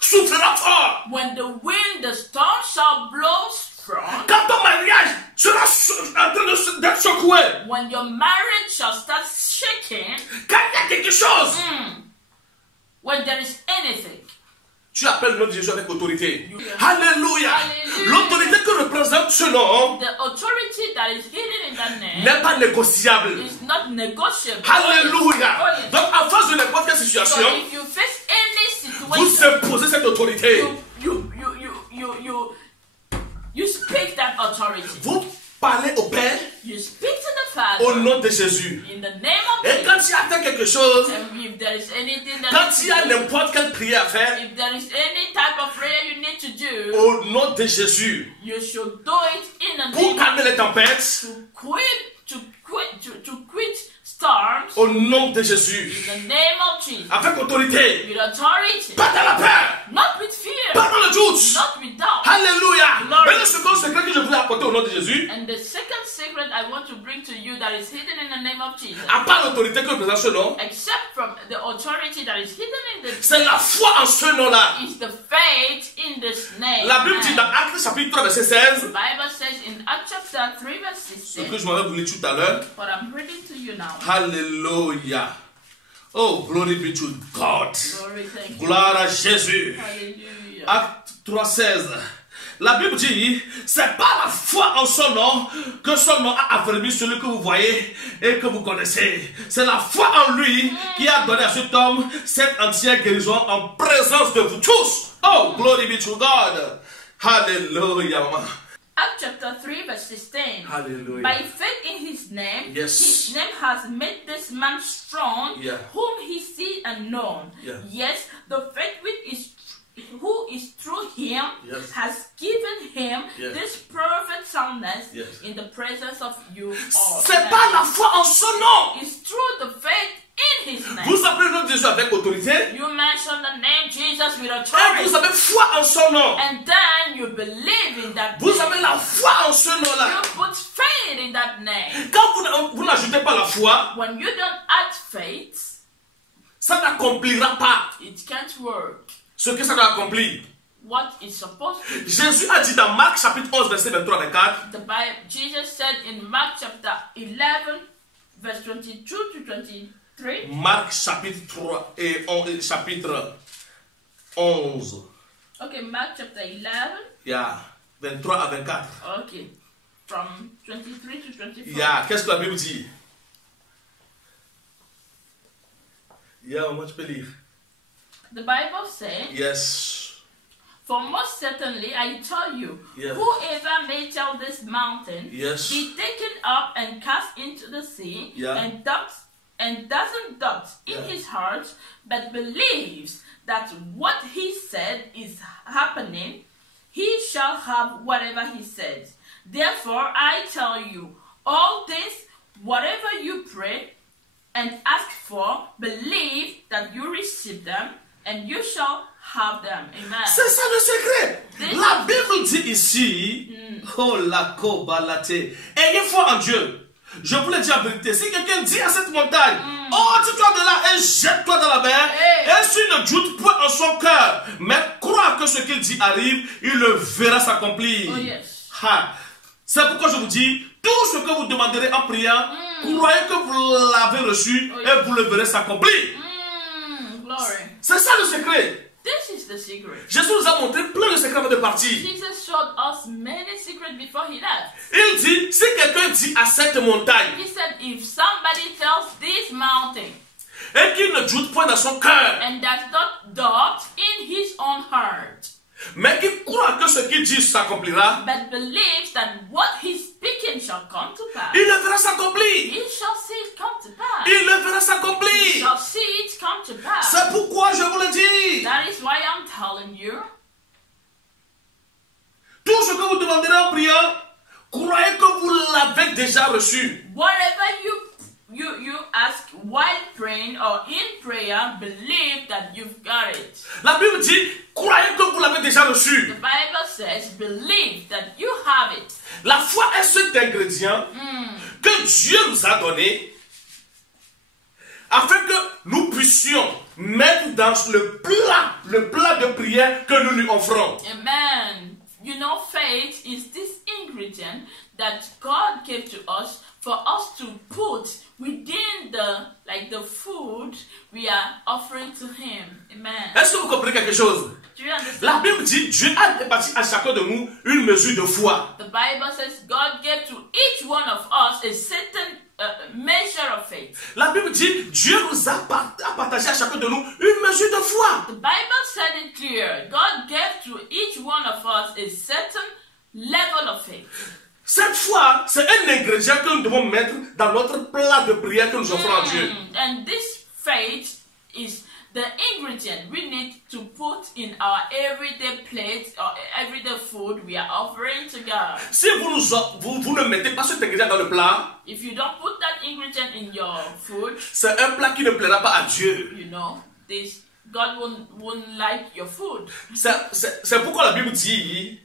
soufflera fort, When the wind, the storm shall blow strong, quand ton mariage sera en train d'être secoué, when your marriage shall start shaking, quand il y a quelque chose, when there is anything, tu appelles le nom de Jésus avec autorité. Yeah. Alléluia. Hallelujah. L'autorité que représente ce nom the authority that is hidden in that name n'est pas négociable. is not negotiable. Alléluia. Oh, yes. Donc en face de n'importe quelle So situation, if you face any vous situation, imposez cette autorité. you speak that authority. Vous parlez au Père You speak to the Father au nom de Jésus. in the name of Et quand il attend quelque chose, And if there is anything that quand il y a n'importe quelle prière à faire, if there is any type of prayer you need to do, au nom de Jésus, you should do it in the pour name calmer les tempêtes, to quit storms au nom de Jésus, in the name of Jesus. avec autorité, With authority, pas dans la peur, not with fear, pas dans le doute. not with doubt. Alléluia. Glory. Mais le second secret que je voulais apporter au nom de Jésus, And the second secret I want to bring to you that is hidden in the name of Jesus, à part l'autorité que représente ce nom, except from the authority that is hidden in the c'est la foi en ce nom-là. is the faith in this name. La Bible dit dans Actes chapitre 3 verset 16, The Bible says in Acts chapter 3 verse ce que 16, je m'avais voulu tout à l'heure. but I'm reading to you now. Alléluia. Oh, glory be to God. Glory, thank you. Gloire à Jésus. Hallelujah. Acte 3, 16. La Bible dit, c'est par la foi en son nom que son nom a affermi celui que vous voyez et que vous connaissez. C'est la foi en lui qui a donné à cet homme cette entière guérison en présence de vous tous. Oh, glory be to God. Hallelujah, maman. Acts chapter 3 verse 16. Hallelujah. By faith in his name, Yes. his name has made this man strong, Yeah. whom he sees and known. Yeah. Yes, the faith who is through him Yes. has given him Yes. this perfect soundness Yes. in the presence of you all. C'est par la foi en son nom. It's through the faith in his name. Vous appelez le nom de Jésus avec autorité You mention the name Jesus with et authority. vous avez foi en son nom. And then you believe in that Vous name. avez la foi en ce nom-là. You put faith in that name. Quand vous n'ajoutez pas la foi, When you don't add faith, ça n'accomplira pas it can't work. ce que ça doit accomplir. What is supposed to be. Jésus a dit dans Marc chapitre 11 verset 23-24, The Bible, Jesus said in Mark chapter 11, verse 22 to 23. Marc chapitre 3 et chapitre 11, Okay, Mark chapter 11. yeah, 23 à 24. Okay, from 23 to 24. Yeah, qu'est-ce que la Bible dit? Yeah, moi tu peux lire. The Bible says, Yes. for most certainly I tell you, Yeah. whoever may tell this mountain, Yes. be taken up and cast into the sea, Yeah. and doesn't doubt in Yeah. his heart, but believes that what he said is happening, he shall have whatever he said. Therefore I tell you, all this, whatever you pray and ask for, believe that you receive them, and you shall have them. Amen. C'est ça le secret. This- La Bible dit ici, oh la kobalate, ayez foi en Dieu. Je vous le dis en vérité, si quelqu'un dit à cette montagne, oh, tire-toi de là et jette-toi dans la mer, et s'il ne doute point en son cœur, mais croit que ce qu'il dit arrive, il le verra s'accomplir. Oh, yes. C'est pourquoi je vous dis, tout ce que vous demanderez en priant, croyez que vous l'avez reçu et vous le verrez s'accomplir. Glory. C'est ça le secret. This is the secret. Jésus nous a montré plein de secrets avant de partir. Jesus showed us many secrets before he left. Il dit, si quelqu'un dit à cette montagne, He said, if somebody tells this mountain et qu'il ne doute point dans son cœur, and does not doubt in his own heart, mais qu'il croit que ce qu'il dit s'accomplira, but believes that what he's speaking shall come to pass, il le verra s'accomplir. he shall see it come to pass. Il le verra He s'accomplir. shall see it come to pass. C'est pourquoi je vous le dis. That is why I'm telling you, Tout ce que vous demanderez en priant, croyez que vous l'avez déjà reçu. whatever you ask while praying or in prayer, believe that you've got it. La Bible dit, croyez que vous l'avez déjà The reçu. Bible says, believe that you have it. La foi est cet ingrédient que Dieu nous a donné afin que nous puissions mettre dans le plat de prière que nous lui offrons. Amen. You know, faith is this ingredient that God gave to us for us to put within the food we are offering to Him. Amen. Est-ce que vous comprenez quelque chose? Do you understand? La Bible dit, Dieu a réparti à chacun de nous une mesure de foi. The Bible says God gave to each one of us a certain measure of faith. La Bible dit, Dieu nous a partagé à chacun de nous une mesure de foi. The Bible said it clear. God gave to each one of us a certain level of faith. Cette foi, c'est un ingrédient que nous devons mettre dans notre plat de prière que nous offrons à Dieu. And this faith is the ingredient we need to put in our everyday plate or everyday food we are offering to God. Si vous ne mettez pas cet ingrédient dans le plat, If you don't put that ingredient in your food, c'est un plat qui ne plaira pas à Dieu. you know, God won't like your food. C'est pourquoi la Bible dit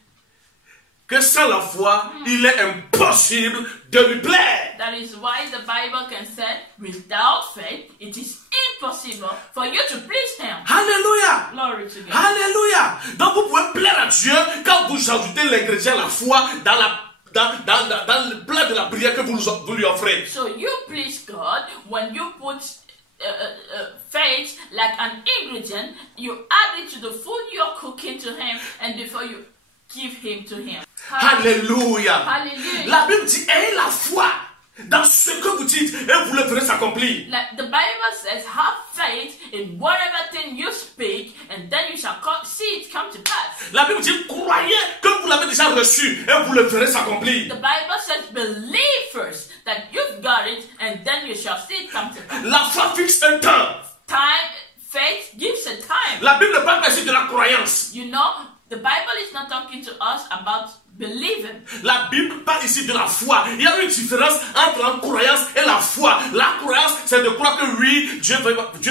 que sans la foi, il est impossible de lui plaire. That is why the Bible can say, without faith, it is impossible for you to please Him. Alléluia. Glory to God. Alléluia. Donc vous pouvez plaire à Dieu quand vous ajoutez l'ingrédient la foi dans le plat de la prière que vous lui offrez. So you please God when you put faith like an ingredient, you add it to the food you're cooking to Him, and before you give Him to Him. Alléluia. Hallelujah. La Bible dit, ayez la foi dans ce que vous dites et vous le verrez s'accomplir. Like the Bible says, have faith in whatever thing you speak, and then you shall see it come to pass. La Bible dit, croyez que vous l'avez déjà reçu et vous le verrez s'accomplir. The Bible says, believe first that you've got it, and then you shall see it come to pass. La foi fixe un temps. Faith gives a time. La Bible ne parle pas ici de la croyance. You know, the Bible is not talking to us about believing. La Bible parle ici de la foi. Il y a une différence entre la croyance et la foi. La croyance, c'est de croire que oui, Dieu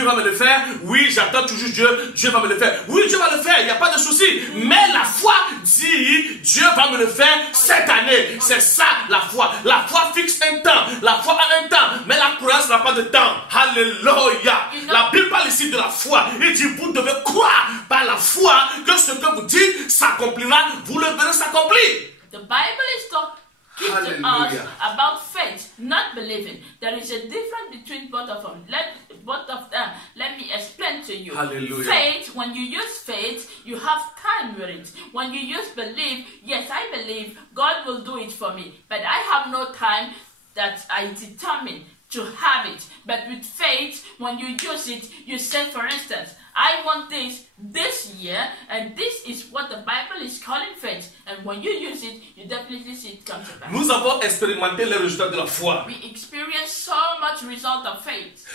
va me le faire. Oui, j'attends toujours Dieu, Dieu va me le faire. Oui, Dieu va le faire, il n'y a pas de souci. Mais la foi dit, Dieu va me le faire cette année. C'est ça la foi. La foi fixe un temps. La foi a un temps. Mais la croyance n'a pas de temps. Alléluia. La Bible parle ici de la foi. Il dit, vous devez croire par la foi que ce que vous dites s'accomplira. Vous le verrez s'accomplir. The Bible is talking to us about faith, not believing. There is a difference between both of them. Let me explain to you. Hallelujah. Faith, when you use faith, you have time with it. When you use believe, yes, I believe God will do it for me, but I have no time that I determine to have it. But with faith, when you use it, you say, for instance, I want this year, and this is what the Bible is calling faith. And when you use it, you definitely see it come to pass. Nous avons expérimenté les résultats de la foi. We experience so much result of faith.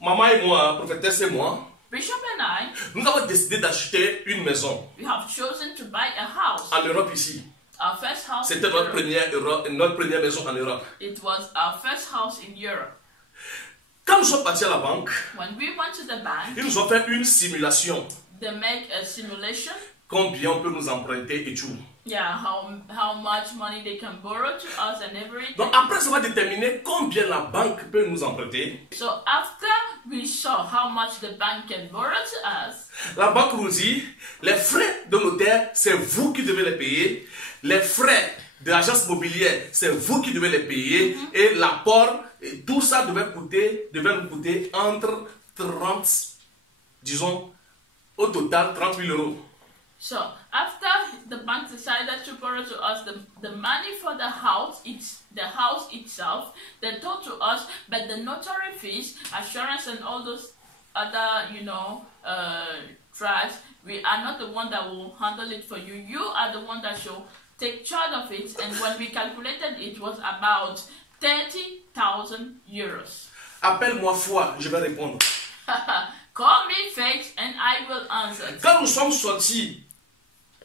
Maman et moi, prophétesse et moi, Bishop and I, nous avons décidé d'acheter une maison we have chosen to buy a house. en Europe ici. Our first house. C'était notre première maison en Europe. It was our first house in Europe. Quand nous sommes partis à la banque, When we went to the bank, ils nous ont fait une simulation. they make a simulation. combien on peut nous emprunter et tout. Yeah, how much money they can borrow to us and everything. Donc après, ça va déterminer combien la banque peut nous emprunter. So after we saw how much the bank can borrow to us, La banque nous dit, les frais de notaire, c'est vous qui devez les payer. Les frais de l'agence immobilière, c'est vous qui devez les payer. Et l'apport, tout ça devait nous coûter entre 30, disons, au total 30 000 euros. so after the bank decided to borrow to us the money for the house itself, they told to us, but the notary fees, assurance, and all those other, trash, we are not the one that will handle it for you. You are the one that should take charge of it. And when we calculated, it was about 30,000 euros. Appelle-moi foi, je vais répondre. Call me Faith and I will answer. Quand nous sommes sortis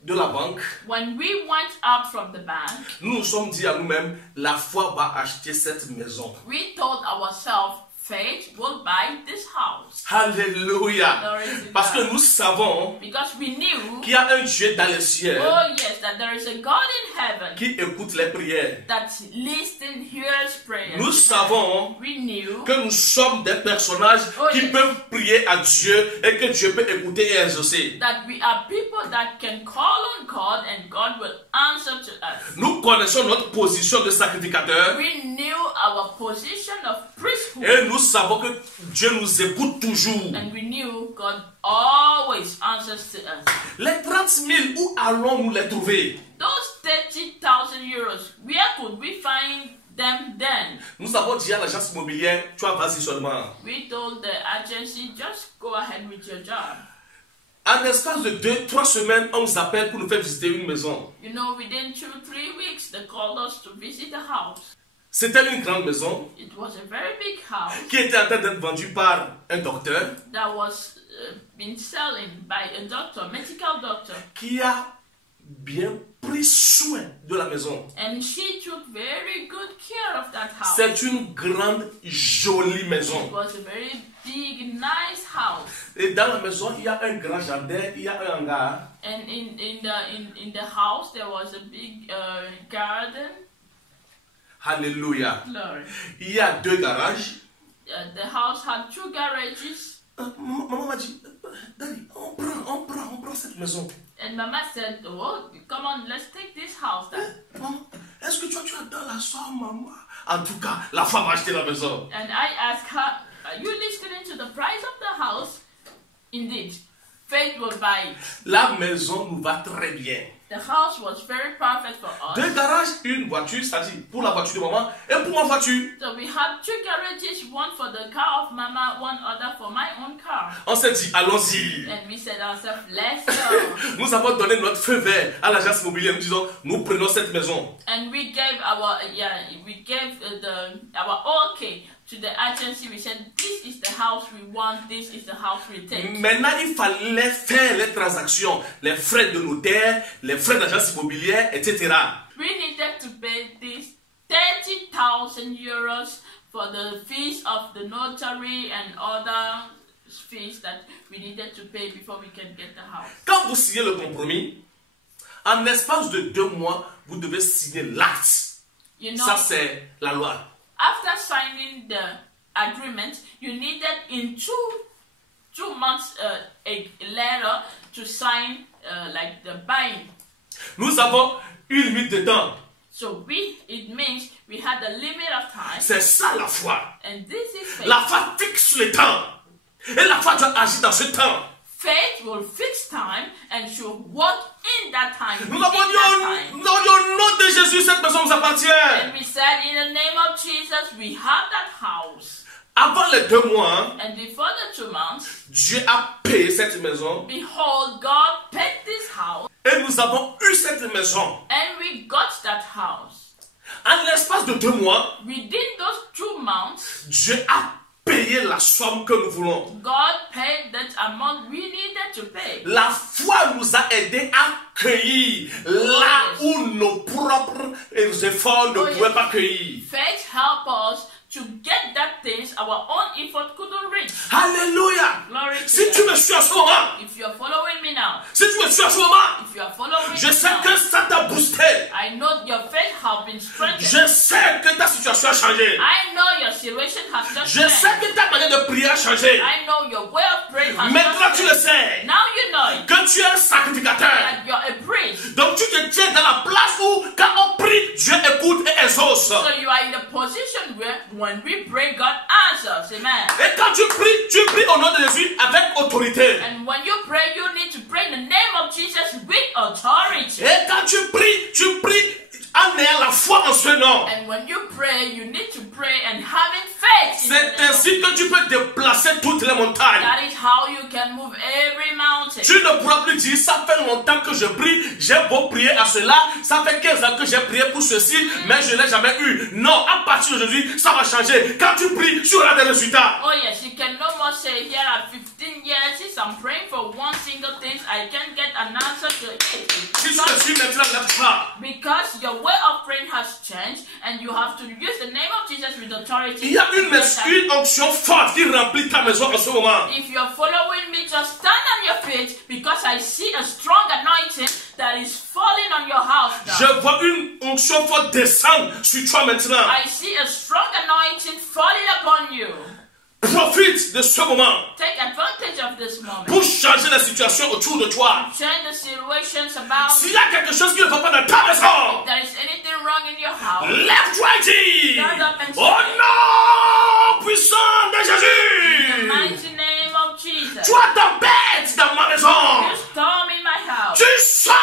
de la banque, When we went out from the bank, nous nous sommes dit à nous-mêmes, la foi va acheter cette maison. we told ourselves, Faith will buy this house. Alléluia. Glory to Parce que God. nous savons Because we knew, qu'il y a un Dieu dans les cieux oh yes, that there is a God in heaven qui écoute les prières. that listens, hears prayers. Nous savons We knew que nous sommes des personnages Oh, qui yes. peuvent prier à Dieu et que Dieu peut écouter et exaucer. that we are people that can call on God and God will answer to us. Nous connaissons notre position de sacrificateur We knew our position of priesthood et nous savons que Dieu nous écoute toujours. and we knew God always answers to us. Les 30 000, où allons-nous les trouver? Those 30,000 euros, where could we find them then? Nous avons dit à l'agence immobilière, tu vas vas-y seulement. We told the agency, just go ahead with your job. En l'espace de 2-3 semaines, on nous appelle pour nous faire visiter une maison. You know, within 2-3 weeks, they called us to visit the house. C'était une grande maison It was a very big house qui était en train d'être vendue par un docteur that was been selling by a doctor, medical doctor. qui a bien pris soin de la maison. And she took very good care of that house. C'est une grande, jolie maison. It was a very big, nice house. Et dans la maison, il y a un grand jardin, il y a un hangar. And in the house there was a big garden. Alléluia. Glory. Il y a 2 garages. The house had 2 garages. Maman m'a dit, Daddy, on prend cette maison. And Mama said, "Oh, come on, let's take this house then." Maman, est-ce que tu as dans la somme, maman? En tout cas, la femme a acheté la maison. And I asked her, "Are you listening to the price of the house?" Indeed, Faith will buy it. La maison nous va très bien. The house was very perfect for us. 2 garages, une voiture, c'est-à-dire pour la voiture de maman et pour ma voiture. So we had 2 garages, one for the car of Mama, one other for my own car. On s'est dit, allons-y. And we said ourselves, let's go. Nous avons donné notre feu vert à l'agence immobilière. Nous disons, nous prenons cette maison. And we gave our our okay to the agency. We said, this is the house we want, this is the house we take. Maintenant, il fallait faire les transactions, les frais de notaire, les frais d'agence immobilière, etc. We needed to pay this 30,000 euros for the fees of the notary and other fees that we needed to pay before we can get the house. Quand vous signez le compromis, en espace de 2 mois, vous devez signer l'acte. You know, Ça, c'est la loi. after signing the agreement, you needed in two months a letter to sign like the buying. Nous avons une limite de temps. So it means we had a limit of time, C'est ça la foi. and this is faith. La foi fixe le temps. Et la foi doit agir dans ce temps. Faith will fix time and should walk in that time. Nous within avons that dit time. au nom de Jésus, cette maison nous appartient. And we said, in the name of Jesus, we have that house. Avant les 2 mois, And before the 2 months, Dieu a payé cette maison. behold, God paid this house, Et nous avons eu cette maison. and we got that house. En l'espace de 2 mois, Within those 2 months, Dieu a payé la somme que nous voulons. God paid that amount we needed to pay. La foi nous a aidés à cueillir là où nos propres efforts ne Oh, yes. pouvaient pas cueillir. Faith helped us to get that things our own effort couldn't reach. Alléluia. Glory to Si God. tu me suis en ce moment, If you're following me now, si tu me suis en ce moment, if you're following je me sais now, que ça t'a boosté. I know your faith has been strengthened. Je sais que ta situation a changé. I know your situation has just Je sais changed. que ta manière de prier a changé. I know your way of praying has Maintenant, just tu le sais. Now you know it, Que tu es un sacrificateur. that you're a priest. Donc, tu te tiens dans la place où, quand on prie, Dieu écoute et exauce. So you are in a position where when we pray, God answers. Amen. Et quand tu pries au nom de Jésus avec autorité. And when you pray, you need to pray in the name of Jesus with authority. Et quand tu pries en ayant la foi en ce nom. And when you pray, you need to pray and having faith in the C'est name of ainsi que tu peux déplacer toutes les montagnes. That is how you can move every mountain. Tu ne pourras plus dire, ça fait longtemps que je prie, j'ai beau prier à cela, ça fait 15 ans que j'ai prié pour ceci, mais je ne l'ai jamais eu. Non, à partir d'aujourd'hui, ça va changer. Quand tu pries, tu auras des résultats. Oh yes, you can no more say here at 15 years, since I'm praying for one single thing, I can get an answer to it. Si tu te suis maintenant, lève-toi. Because your way of praying has changed and you have to use the name of Jesus with authority. Il y a une onction forte qui remplit ta maison en ce moment. If you're following me, just stand on your feet because I see a strong anointing that is falling on your house now. Je vois une onction forte descendre sur toi maintenant. I see a strong anointing falling upon you. Profite de ce moment Take advantage of this moment. pour changer la situation autour de toi. Change the situations about S'il y a quelque chose qui ne va pas dans ta maison, if there is anything wrong in your house. lève-toi et dis, Stand up and au nom puissant de In the Jésus, mighty name of Jesus. toi t'embêtes dans ma maison, You storm in my house. tu sors,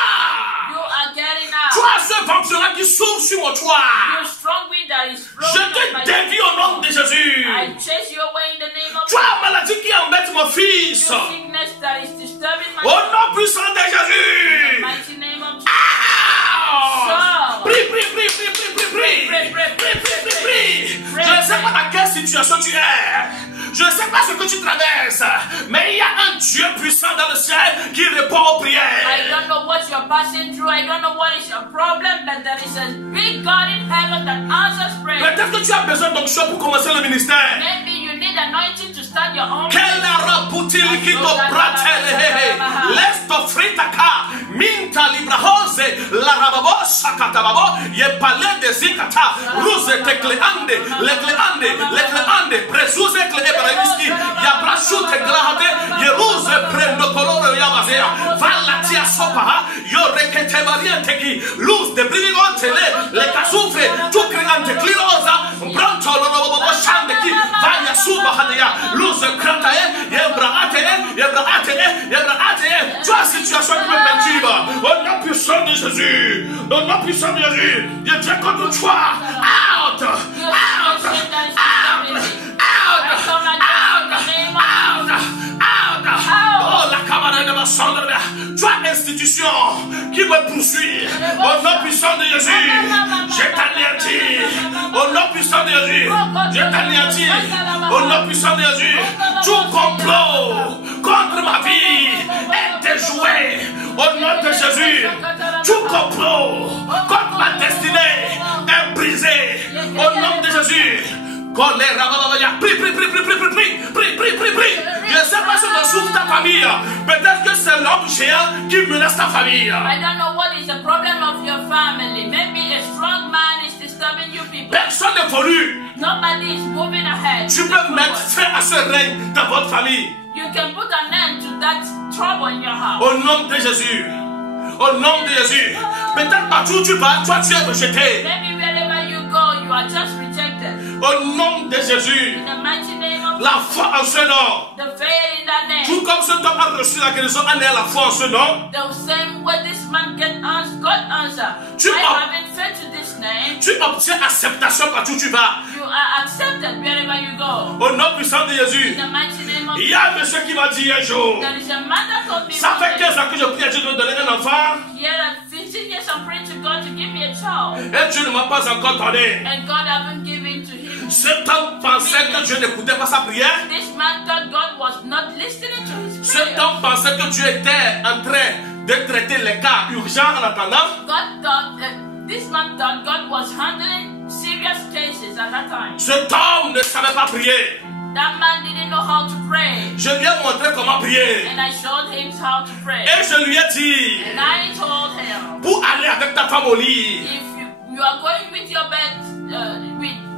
You are getting out. toi ce vent qui s'ouvre sur mon toit, You strong wind that is blowing je on my te dévie au nom de Jésus, I chase you away in the name of toi maladie qui embête mon fils, You sickness that is disturbing my au nom puissant de In the Jésus. mighty name of Jesus. Ah! Prie, prie, prie, prie, prie, prie, prie. Pray, pray, Prie, pray, prie, prie, pray, prie. pray. Je ne sais pas dans quelle situation tu es. Je ne sais pas ce que tu traverses. Mais il y a un Dieu puissant dans le ciel qui répond aux I prières. don't know what you're passing through. I don't know what is your problem, but there is a big God in heaven that answers prayer. Peut-être que tu as besoin d'onction pour commencer le ministère. Maybe you need anointing to start your own. Quelle raputiliki bratele lesto fritaka minta librahose la rababo sakatababo ye palais de zikata ruse tekleande lekleande presuze kle ebraiski ya brashute glahade ye ruse prendo colore yabazea valatia sopa yo rekete variante ki luz de brigantele le kasufre tu creante clirosa pronto lo robo shande ki vaya suba hadia luz kratae toi situation qui me perturbe au nom puissant de Jésus au nom puissant de Jésus je dis contre toi out oh la camarade de ma cendre toi institution qui me poursuit au nom puissant de Jésus je t'anéantis au nom puissant de Jésus je t'anéantis au nom puissant de Jésus tout complot contre ma vie est déjoué au nom de Jésus tout complot contre ma destinée est brisé au nom de Jésus. Prie. Je ne sais pas ce que souffre ta famille. Peut-être que c'est l'homme géant qui menace ta famille. I don't know what is the problem of your family. Maybe a strong man is disturbing you people. Personne n'évolue. Nobody is moving ahead. Tu peux mettre fin à ce règne dans votre famille. You can put an end to that trouble in your house. Au nom de Jésus. Au nom de Jésus. Peut-être partout où tu vas, toi tu es rejeté. Maybe wherever you go, you are just rejected. Au nom de Jésus. In the mighty name of La foi en ce nom. the faith in that name. Tout comme cet homme a reçu la guérison en ayant la foi en ce nom. The same way this man got answer. Tu By as- having faith to this name, Tu obtiens acceptation partout où tu vas. you are accepted wherever you go. Au nom puissant de Jésus. In the mighty name of Il y a un monsieur qui m'a dit un jour. There is a man that told me Ça one fait day, 15 ans que je prie à Dieu de me donner un enfant. here at 15 years I'm praying to God to give me a child. Et Dieu ne m'a pas encore donné. And God haven't given to him. Cet homme pensait que Dieu n'écoutait pas sa prière. This man thought God was not listening to his Cet prayer. homme pensait que Dieu était en train de traiter les cas urgents en attendant. This man thought God was handling serious serious cases at that time. Cet homme ne savait pas prier. That man didn't know how to pray. Je lui ai montré comment prier. And I showed him how to pray. Et je lui ai dit, And I told him, pour aller avec ta femme au lit, if you are going with your bed,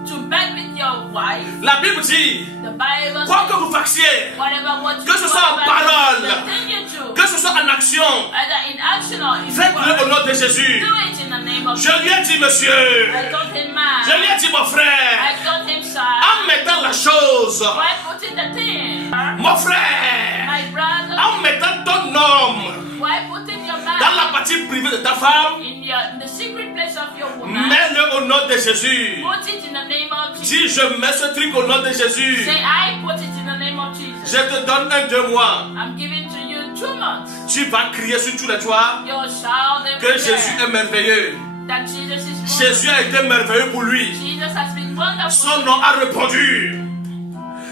to bed with your wife, la Bible dit, the Bible quoi que says, vous fassiez, whatever what que ce soit en parole, continue to, que ce soit en action, either in action or in faites-le au word, nom de Jésus. do it in the name of Je lui ai dit, monsieur, I told him, man. je lui ai dit, mon frère, I told him, son. en mettant la chose, Why put in the thing? mon frère, My brother. en mettant ton homme Why put in your man? dans la partie privée de ta femme, In the secret place of your woman. mets-le au nom de Jésus. Put it in the name of Jesus. Dis, je mets ce truc au nom de Jésus. Say, I put it in the name of Jesus. Je te donne 2 mois. I'm giving to you 2 months. Tu vas crier sur tous les toits Your child que Jésus est merveilleux. that Jesus is Jésus a été merveilleux pour lui. Jesus has been wonderful. Son nom a répondu.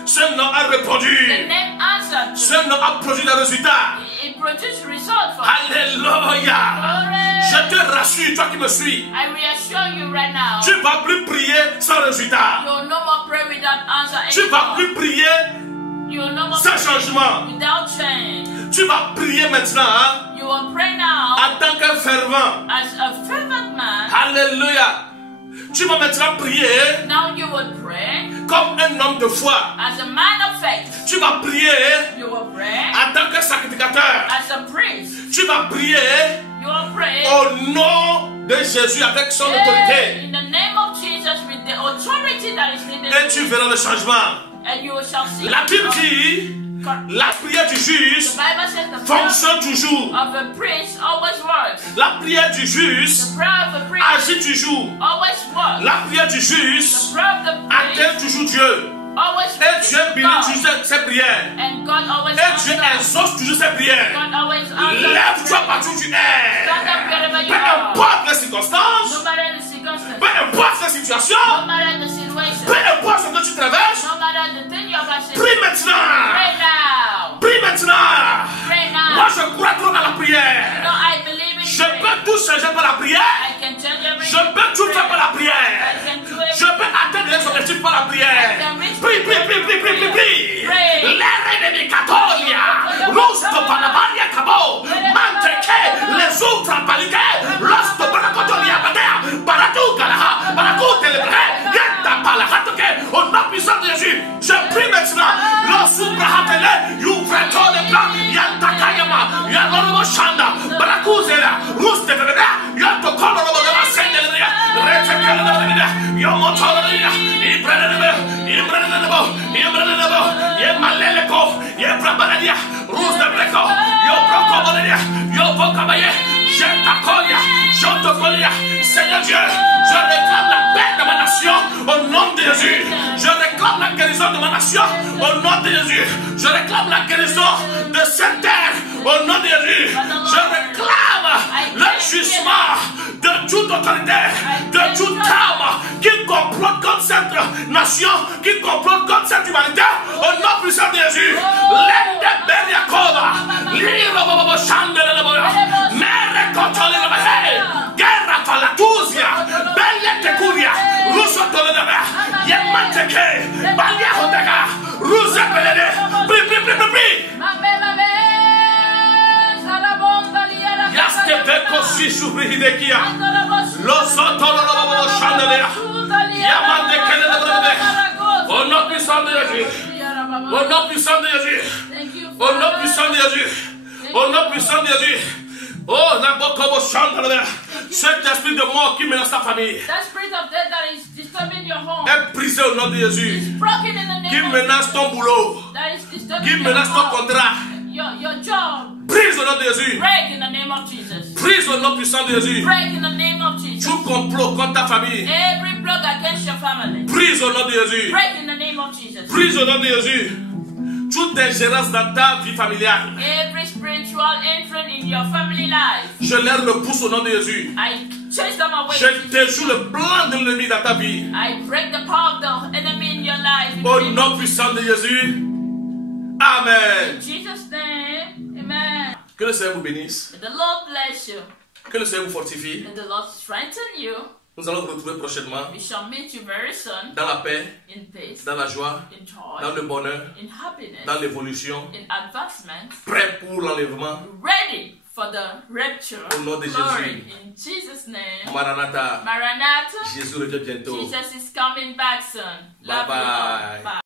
Ce nom a The répondu. name answered. Ce nom a produit des résultats. It produced result for you. Alléluia. Glory. Je te rassure, toi qui me suis. I reassure you right now. Tu ne vas plus prier sans résultat. You'll no more pray without answer Tu ne vas anymore. plus prier You'll no more sans pray changement. without change. Tu vas prier maintenant hein, You will pray now en tant qu'un fervent. as a fervent man. Alléluia. Tu vas maintenant prier Now you will pray comme un homme de foi. as a man of faith. Tu vas prier You will pray en tant que sacrificateur. as a priest. Tu vas prier You will pray au nom de Jésus avec son autorité. in the name of Jesus with the authority that is needed. Et tu verras le changement. And you shall see. La Bible dit, la prière du The juste Bible says the prayer fonctionne toujours. of a priest always works. La prière du juste The prayer of a priest agit toujours. always works. La prière du The juste prayer of the priest atteint toujours Dieu. always Et Dieu reaches bénit God. toujours ses prières. And God always Et Dieu answers. exauce toujours ses prières. God always answers. Lève-toi partout où tu es. Stand up wherever you Peu are. importe les circonstances, No matter the circumstance. peu importe la situation, No matter the situation. peu importe ce que tu traverses, No matter the thing you're passing. prie maintenant. Pray now. Prie maintenant. Pray Moi, now. je crois trop dans la prière. No, I believe in Je prayer. peux tout changer par la prière. I can change everything. Je peux tout faire par la I prière. can do Je everything. peux atteindre les objectifs par la prière. Prie, prie, prie, prie, prie, prie, prie. Pray. L'erreur Catolia. Rusto Panabania Cabo. Manteke. Les autres paliqués. Losto Panacotolia Badea. Baratu Galaha. Barakute le Bré. Yenta Palahatoke. Au nom puissant de Jésus. Je prie maintenant. Losubrahatele. Youvreto le blanc. Yanta Kayama. Yaloromo Shanda. Barakuzela. Ruste Bebea. Yanto Koloromo de la Sendelia. Retekala. Yomotoloria. Ibranebe. Ibranebo. Ibranebo. Yemaleleko. Yebrabanadia. Ruste Breko. Yobrokobolia. Yobokabaye. Jetakolia. Jotokolia. Seigneur Dieu, je réclame la paix de ma nation au nom de Jésus. Je réclame la guérison de ma nation au nom de Jésus. Je réclame la guérison de cette terre au nom de Jésus. Je réclame le jugement de toute autorité, de toute âme qui complote contre cette nation, qui complote contre cette humanité au nom puissant de Jésus. Lende Beriakova, Liro Chandeleboya, Mere Kotolerabahe, Guerra Falatuzia, Belle Tecuria, Russo Toledaba, Yemanteke, Balia Hotega, Rusa Pelede, Yaste Beko Sishu Hidekia, Loso Tolorobo Chandelea, Yamante Kelebe, au nom puissant de Jésus, au nom puissant de Jésus, au nom puissant de Jésus, au nom puissant de Jésus. Oh, Nabokobo Chandelea, cet esprit de mort qui menace ta famille That spirit of death that is disturbing your home est brisé au nom de Jésus. is broken in the Qui name of menace ton boulot, that is disturbing qui your menace ton home. contrat, Your job. brise au nom de Jésus. Break in the name of Jesus. Brise au nom puissant de Jésus. Break in the name of Jesus. Tout complot contre ta famille, Every plot against your family. brise au nom de Jésus. Break in the name of Jesus. Brise au nom de Jésus. Toute ingérence dans ta vie familiale, Every spiritual entrance in your family life. je les repousse au nom de Jésus. I chase them away. Je déjoue le plan de l'ennemi dans ta vie. I break the power of the enemy in your life. In the Au name nom of puissant de Jésus. Amen. In Jesus' name. Amen. Que le Seigneur vous bénisse. May the Lord bless you. Que le Seigneur vous fortifie. May the Lord strengthen you. Nous allons nous retrouver prochainement We shall meet you very soon dans la paix, in peace, dans la joie, in joy, dans le bonheur, in happiness, dans l'évolution, in advancement, prêt pour l'enlèvement. ready for the rapture. Au nom de Glory. Jésus. In Jesus' name. Maranatha. Maranatha. Jésus revient bientôt. Jesus is coming back soon. Love you all. Bye bye. Bye.